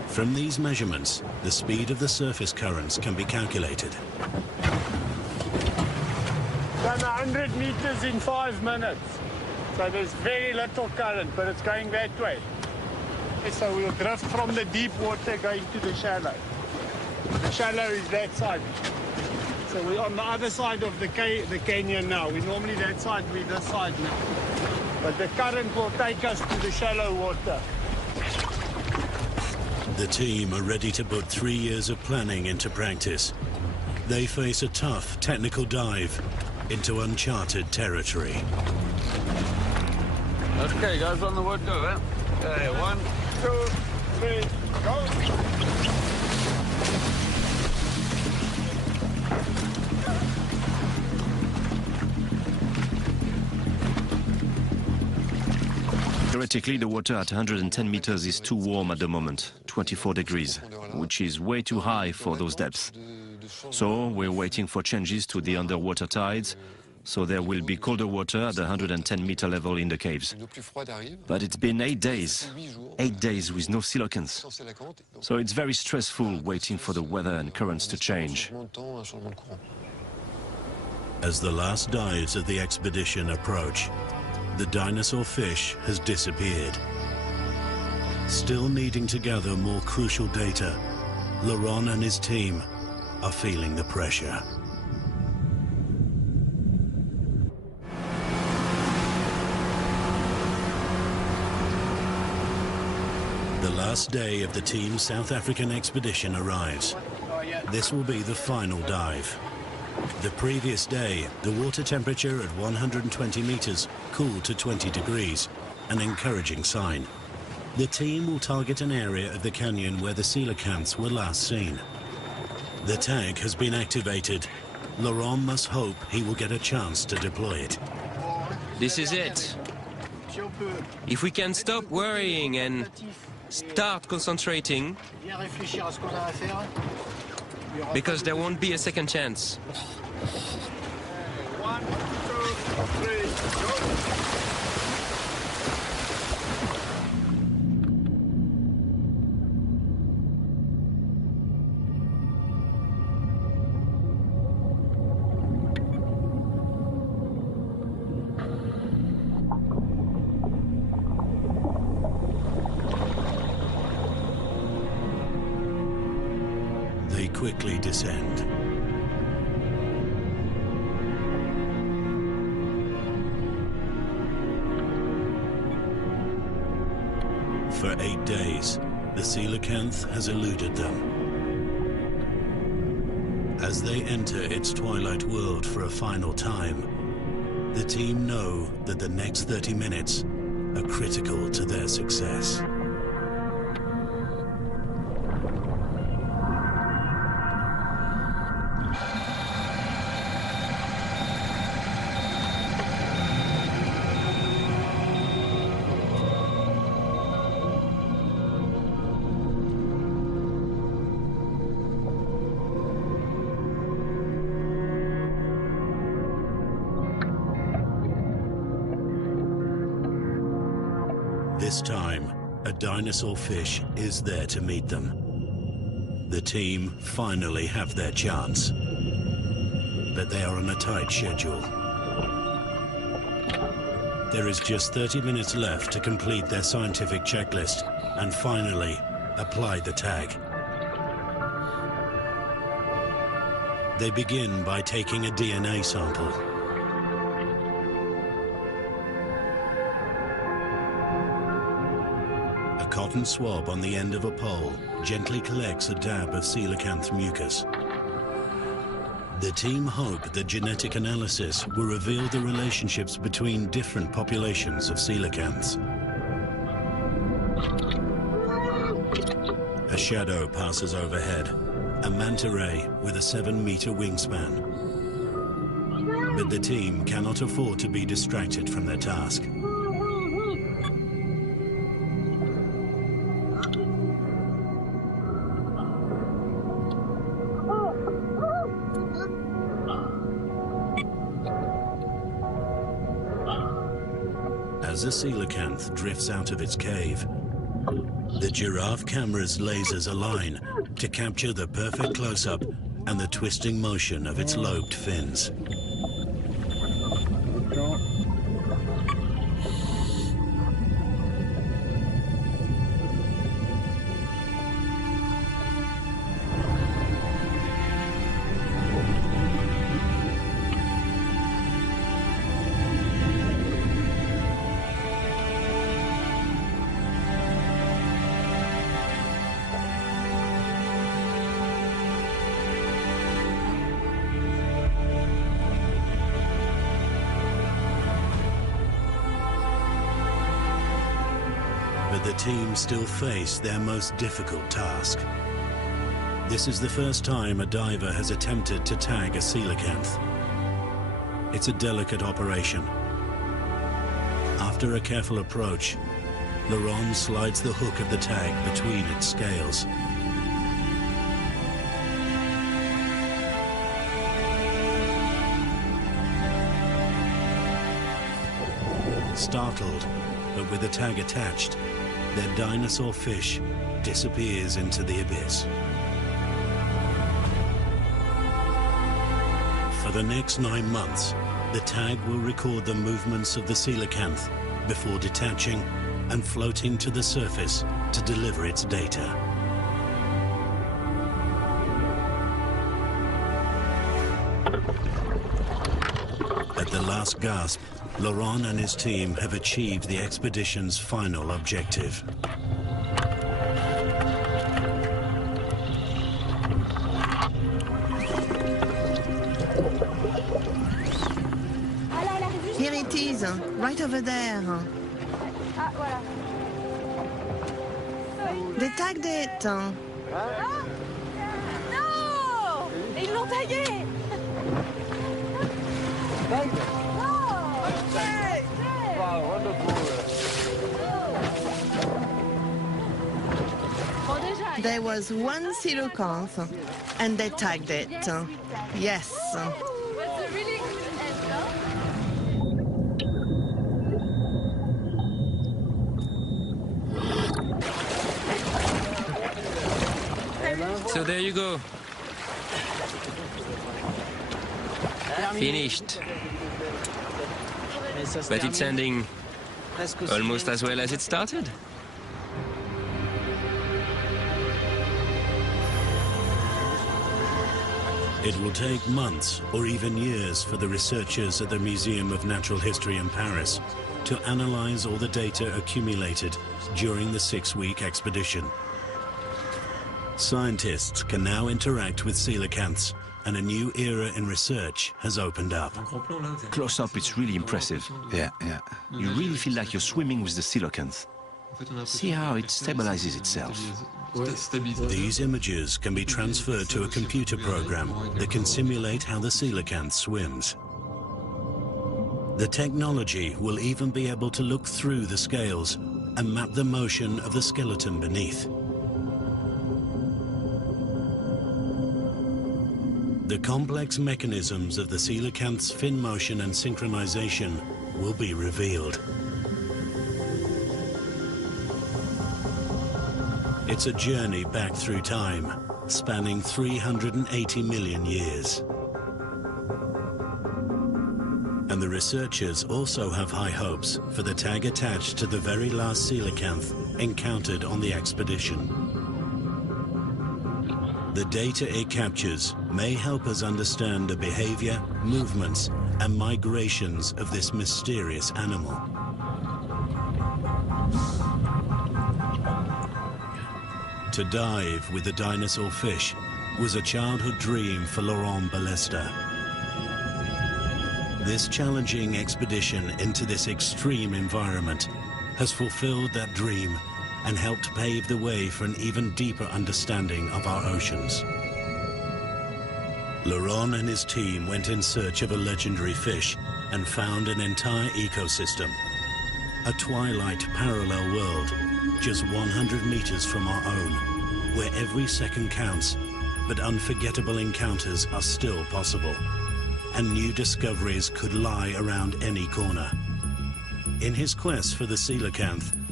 From these measurements, the speed of the surface currents can be calculated. Done 100 meters in 5 minutes. So there's very little current, but it's going that way. So we'll drift from the deep water going to the shallow. The shallow is that side. So we're on the other side of the canyon now. We're normally that side, we're this side now. But the current will take us to the shallow water. The team are ready to put 3 years of planning into practice. They face a tough technical dive into uncharted territory. Okay, guys, on the water, eh? Okay, 1, 2, 3, go! Theoretically, the water at 110 meters is too warm at the moment, 24 degrees, which is way too high for those depths. So we're waiting for changes to the underwater tides, so there will be colder water at the 110-meter level in the caves. But it's been 8 days with no coelacanths. So it's very stressful waiting for the weather and currents to change. As the last dives of the expedition approach, the dinosaur fish has disappeared. Still needing to gather more crucial data, Laurent and his team are feeling the pressure. The last day of the team's South African expedition arrives. This will be the final dive. The previous day, the water temperature at 120 meters cooled to 20 degrees, an encouraging sign. The team will target an area of the canyon where the coelacanths were last seen. The tag has been activated. Laurent must hope he will get a chance to deploy it. This is it. If we can stop worrying and start concentrating, because there won't be a second chance. 1, 2, 3, go! They quickly descend. For 8 days, the coelacanth has eluded them. As they enter its twilight world for a final time, the team know that the next 30 minutes are critical to their success. This time, a dinosaur fish is there to meet them. The team finally have their chance, but they are on a tight schedule. There is just 30 minutes left to complete their scientific checklist and finally apply the tag. They begin by taking a DNA sample. A cotton swab on the end of a pole gently collects a dab of coelacanth mucus. The team hope that genetic analysis will reveal the relationships between different populations of coelacanths. A shadow passes overhead, a manta ray with a 7-meter wingspan. But the team cannot afford to be distracted from their task. As a coelacanth drifts out of its cave, The giraffe camera's lasers align to capture the perfect close-up and the twisting motion of its lobed fins. But the team still face their most difficult task. This is the first time a diver has attempted to tag a coelacanth. It's a delicate operation. After a careful approach, Laurent slides the hook of the tag between its scales. Startled, but with the tag attached, their dinosaur fish disappears into the abyss. For the next 9 months, the tag will record the movements of the coelacanth before detaching and floating to the surface to deliver its data. At the last gasp, Laurent and his team have achieved the expedition's final objective. Here it is, right over there. Ah, voilà. They tagged it. Ah non! Ils l'ont tagué! Wow, wonderful. There was one coelacanth, and they tagged it. Yes. That's a really good end, no? So there you go. Finished. But it's ending almost as well as it started. It will take months or even years for the researchers at the Museum of Natural History in Paris to analyze all the data accumulated during the 6-week expedition. Scientists can now interact with coelacanths, and a new era in research has opened up. Close up, it's really impressive. Yeah. You really feel like you're swimming with the coelacanth. See how it stabilizes itself. These images can be transferred to a computer program that can simulate how the coelacanth swims. The technology will even be able to look through the scales and map the motion of the skeleton beneath. The complex mechanisms of the coelacanth's fin motion and synchronization will be revealed. It's a journey back through time, spanning 380 million years. And the researchers also have high hopes for the tag attached to the very last coelacanth encountered on the expedition. The data it captures may help us understand the behavior, movements, and migrations of this mysterious animal. To dive with the dinosaur fish was a childhood dream for Laurent Balesta. This challenging expedition into this extreme environment has fulfilled that dream and helped pave the way for an even deeper understanding of our oceans. Laurent and his team went in search of a legendary fish and found an entire ecosystem, a twilight parallel world just 100 meters from our own, where every second counts, but unforgettable encounters are still possible, and new discoveries could lie around any corner. In his quest for the coelacanth,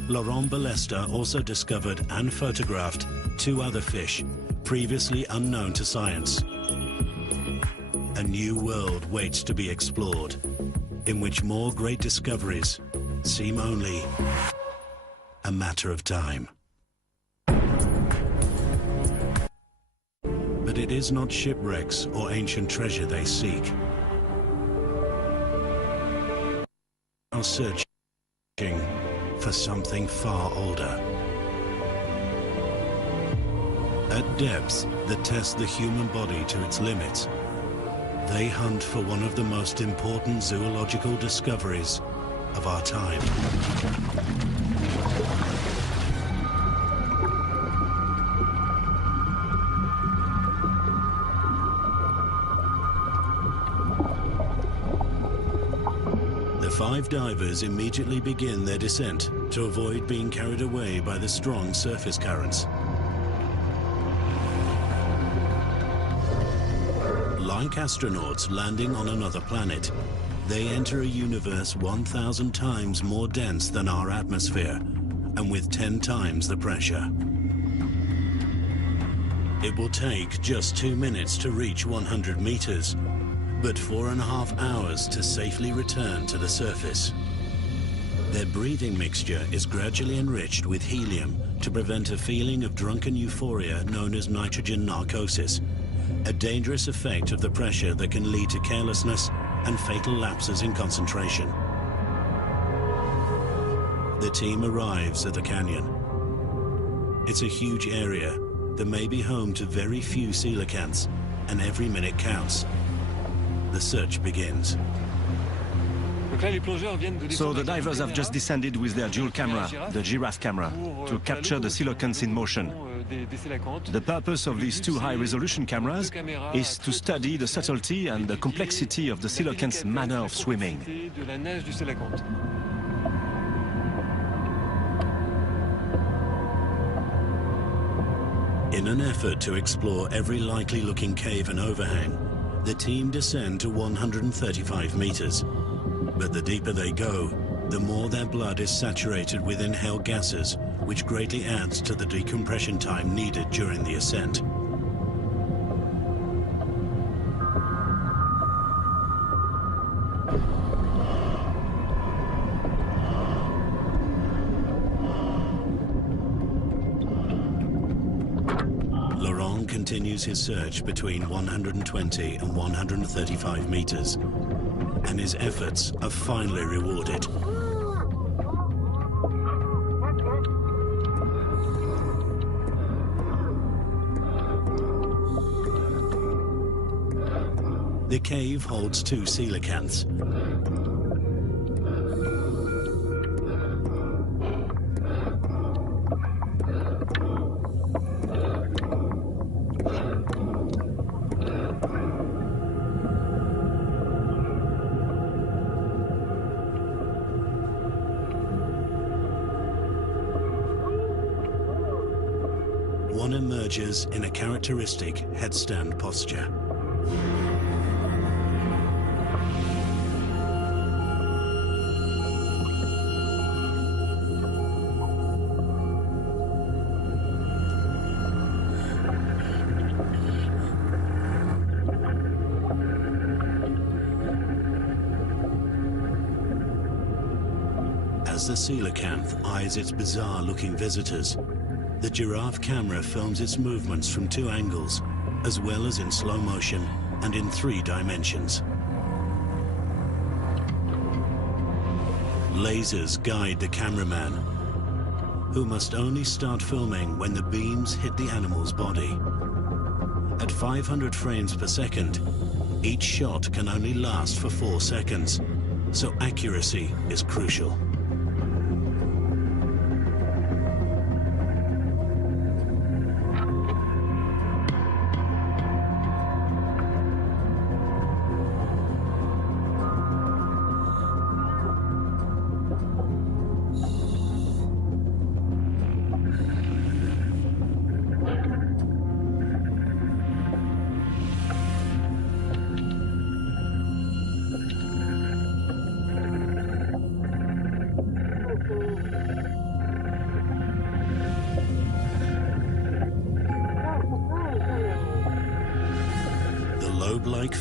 Laurent Balesta also discovered and photographed 2 other fish, previously unknown to science. A new world waits to be explored, in which more great discoveries seem only a matter of time. But it is not shipwrecks or ancient treasure they seek. Are searching for something far older. At depths that test the human body to its limits, they hunt for one of the most important zoological discoveries of our time. The 5 divers immediately begin their descent to avoid being carried away by the strong surface currents. Like astronauts landing on another planet, they enter a universe 1,000 times more dense than our atmosphere, and with 10 times the pressure. It will take just 2 minutes to reach 100 meters, but 4.5 hours to safely return to the surface. Their breathing mixture is gradually enriched with helium to prevent a feeling of drunken euphoria known as nitrogen narcosis, a dangerous effect of the pressure that can lead to carelessness and fatal lapses in concentration. The team arrives at the canyon. It's a huge area that may be home to very few coelacanths, and every minute counts. The search begins. So the divers have just descended with their dual camera, the giraffe camera, to capture the coelacanths in motion. The purpose of these 2 high-resolution cameras is to study the subtlety and the complexity of the coelacanth's manner of swimming. In an effort to explore every likely-looking cave and overhang, the team descend to 135 meters. But the deeper they go, the more their blood is saturated with inhaled gases, which greatly adds to the decompression time needed during the ascent. Laurent continues his search between 120 and 135 meters, and his efforts are finally rewarded. The cave holds 2 coelacanths. One emerges in a characteristic headstand posture. As the coelacanth eyes its bizarre-looking visitors, the giraffe camera films its movements from 2 angles, as well as in slow motion and in 3 dimensions. Lasers guide the cameraman, who must only start filming when the beams hit the animal's body. At 500 frames per second, each shot can only last for 4 seconds, so accuracy is crucial.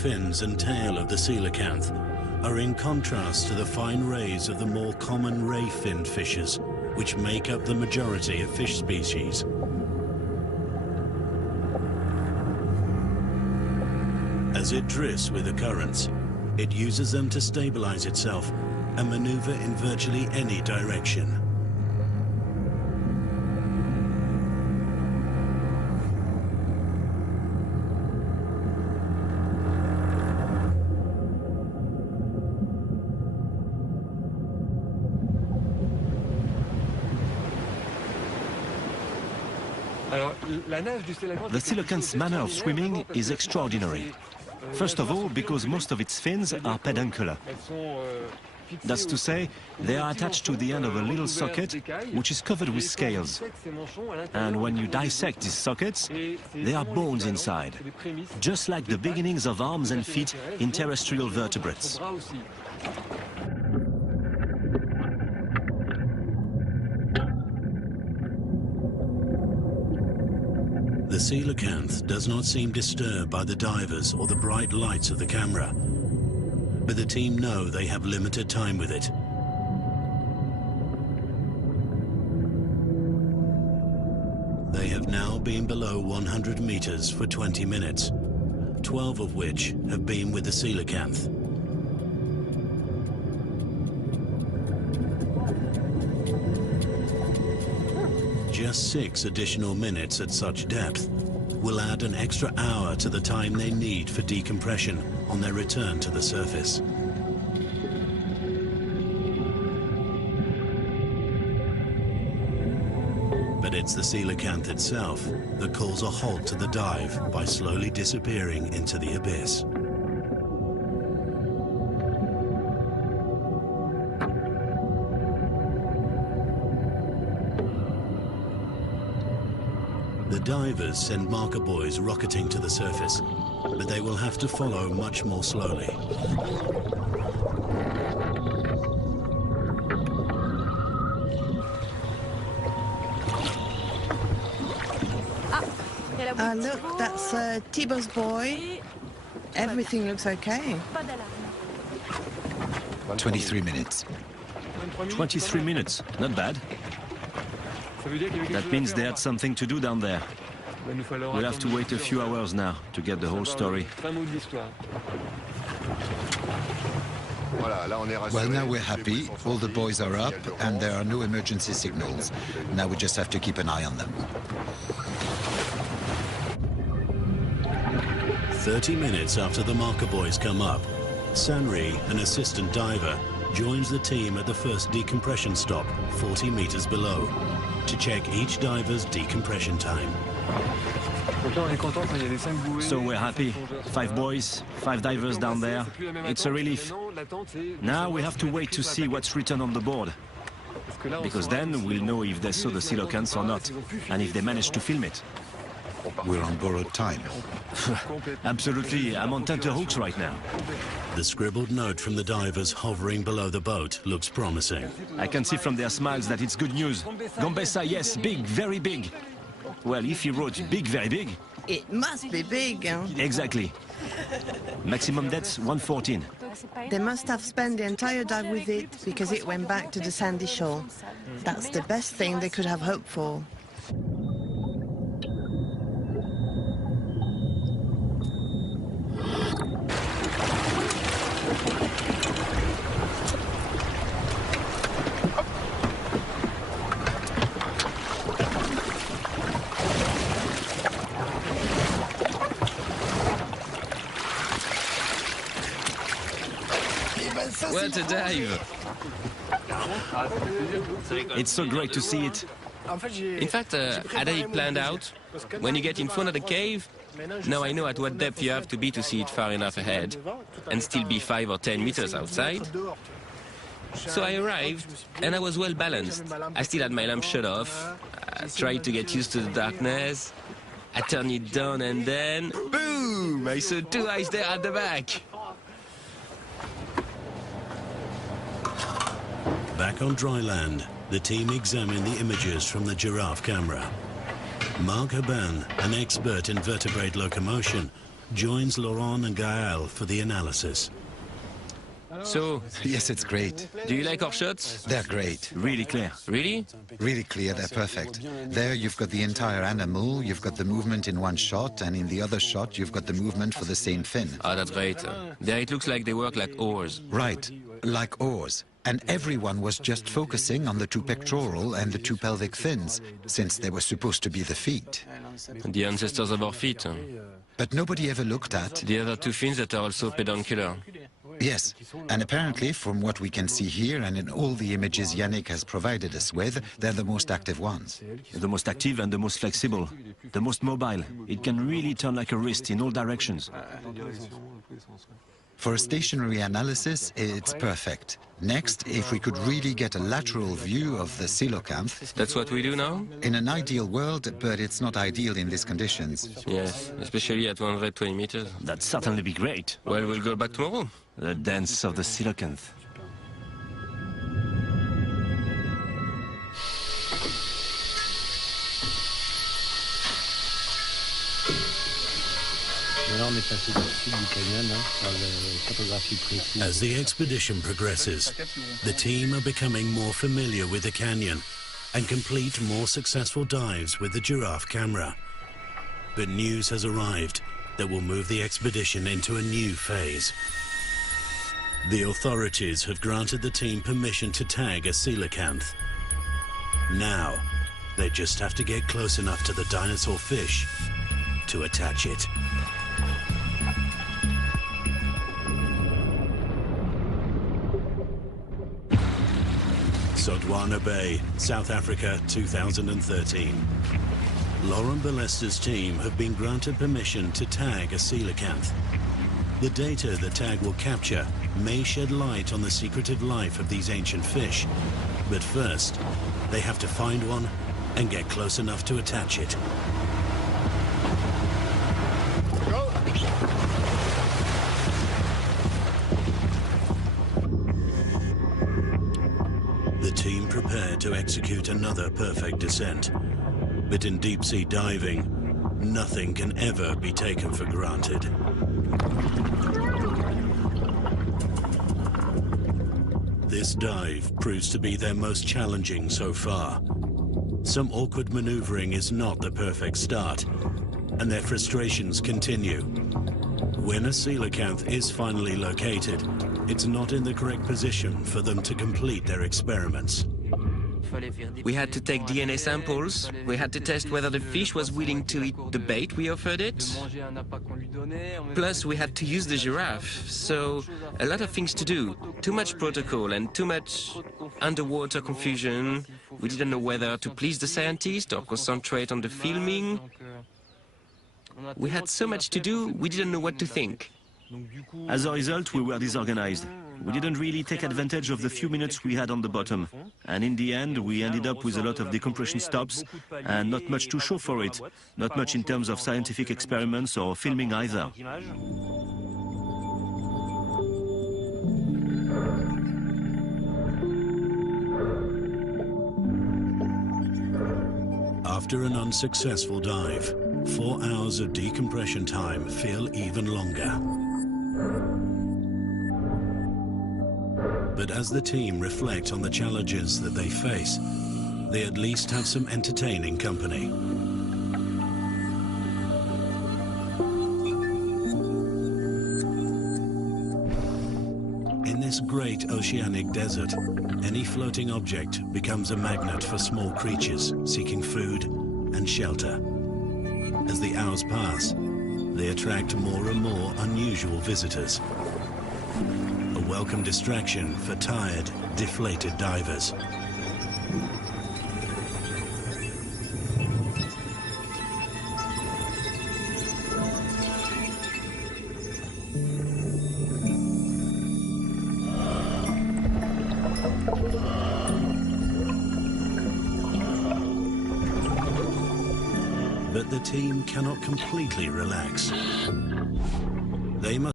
fins and tail of the coelacanth are in contrast to the fine rays of the more common ray-finned fishes, which make up the majority of fish species. As it drifts with the currents, it uses them to stabilize itself and maneuver in virtually any direction. The coelacanth's manner of swimming is extraordinary. First of all, because most of its fins are peduncular. That's to say, they are attached to the end of a little socket, which is covered with scales. And when you dissect these sockets, there are bones inside, just like the beginnings of arms and feet in terrestrial vertebrates. The coelacanth does not seem disturbed by the divers or the bright lights of the camera, but the team know they have limited time with it. They have now been below 100 meters for 20 minutes, 12 of which have been with the coelacanth. Just 6 additional minutes at such depth will add an extra hour to the time they need for decompression on their return to the surface. But it's the coelacanth itself that calls a halt to the dive by slowly disappearing into the abyss. The divers send marker buoys rocketing to the surface, but they will have to follow much more slowly. Look, that's Thibaut's buoy. Everything looks okay. 23 minutes. 23 minutes, not bad. That means they had something to do down there. We'll have to wait a few hours now to get the whole story. Well, now we're happy. All the buoys are up and there are no emergency signals. Now we just have to keep an eye on them. 30 minutes after the marker buoys come up, Sanri, an assistant diver, joins the team at the first decompression stop, 40 meters below, to check each diver's decompression time. So we're happy. 5 buoys, 5 divers down there. It's a relief. Now we have to wait to see what's written on the board, because then we'll know if they saw the coelacanths or not, and if they managed to film it. We're on borrowed time. Absolutely, I'm on tenterhooks right now. The scribbled note from the divers hovering below the boat looks promising. I can see from their smiles that it's good news. Gambessa, yes, big, very big. Well, if he wrote big, very big... It must be big, huh? Exactly. Maximum depth, 114. They must have spent the entire dive with it because it went back to the sandy shore. That's the best thing they could have hoped for. What a dive! It's so great to see it. In fact, had I planned out, when you get in front of the cave, now I know at what depth you have to be to see it far enough ahead, and still be 5 or 10 meters outside. So I arrived, and I was well balanced. I still had my lamp shut off. I tried to get used to the darkness. I turned it down, and then, boom! I saw 2 eyes there at the back. Back on dry land, the team examine the images from the giraffe camera. Marc Haban, an expert in vertebrate locomotion, joins Laurent and Gaël for the analysis. So, Yes, it's great. do you like our shots? They're great. Really clear. Really? Really clear, they're perfect. There you've got the entire animal, you've got the movement in one shot, and in the other shot you've got the movement for the same fin. Ah, that's great. There it looks like they work like oars. Right, like oars. And everyone was just focusing on the two pectoral and the two pelvic fins, since they were supposed to be the feet. The ancestors of our feet. But nobody ever looked at. The other two fins that are also peduncular. Yes, and apparently from what we can see here and in all the images Yannick has provided us with, they're the most active ones. The most active and the most flexible, the most mobile. It can really turn like a wrist in all directions. For a stationary analysis, it's perfect. Next, if we could really get a lateral view of the coelacanth. That's what we do now? In an ideal world, but it's not ideal in these conditions. Yes, especially at 120 meters. That'd certainly be great. Well, we'll go back tomorrow. The dance of the coelacanth. As the expedition progresses, the team are becoming more familiar with the canyon and complete more successful dives with the giraffe camera. But news has arrived that will move the expedition into a new phase. The authorities have granted the team permission to tag a coelacanth. Now, they just have to get close enough to the dinosaur fish to attach it. Sodwana Bay, South Africa, 2013. Laurent Balesta's team have been granted permission to tag a coelacanth. The data the tag will capture may shed light on the secretive life of these ancient fish. But first, they have to find one and get close enough to attach it. The team prepared to execute another perfect descent. But in deep-sea diving, nothing can ever be taken for granted. This dive proves to be their most challenging so far. Some awkward maneuvering is not the perfect start, and their frustrations continue. When a coelacanth is finally located, it's not in the correct position for them to complete their experiments. We had to take DNA samples. We had to test whether the fish was willing to eat the bait we offered it. Plus, we had to use the giraffe. So, a lot of things to do. Too much protocol and too much underwater confusion. We didn't know whether to please the scientist or concentrate on the filming. We had so much to do, we didn't know what to think. As a result, we were disorganized. We didn't really take advantage of the few minutes we had on the bottom. And in the end, we ended up with a lot of decompression stops and not much to show for it. Not much in terms of scientific experiments or filming either. After an unsuccessful dive, 4 hours of decompression time feel even longer. But as the team reflect on the challenges that they face, they at least have some entertaining company. In this great oceanic desert, any floating object becomes a magnet for small creatures seeking food and shelter. As the hours pass, they attract more and more unusual visitors. A welcome distraction for tired, deflated divers. But the team cannot completely relax. They must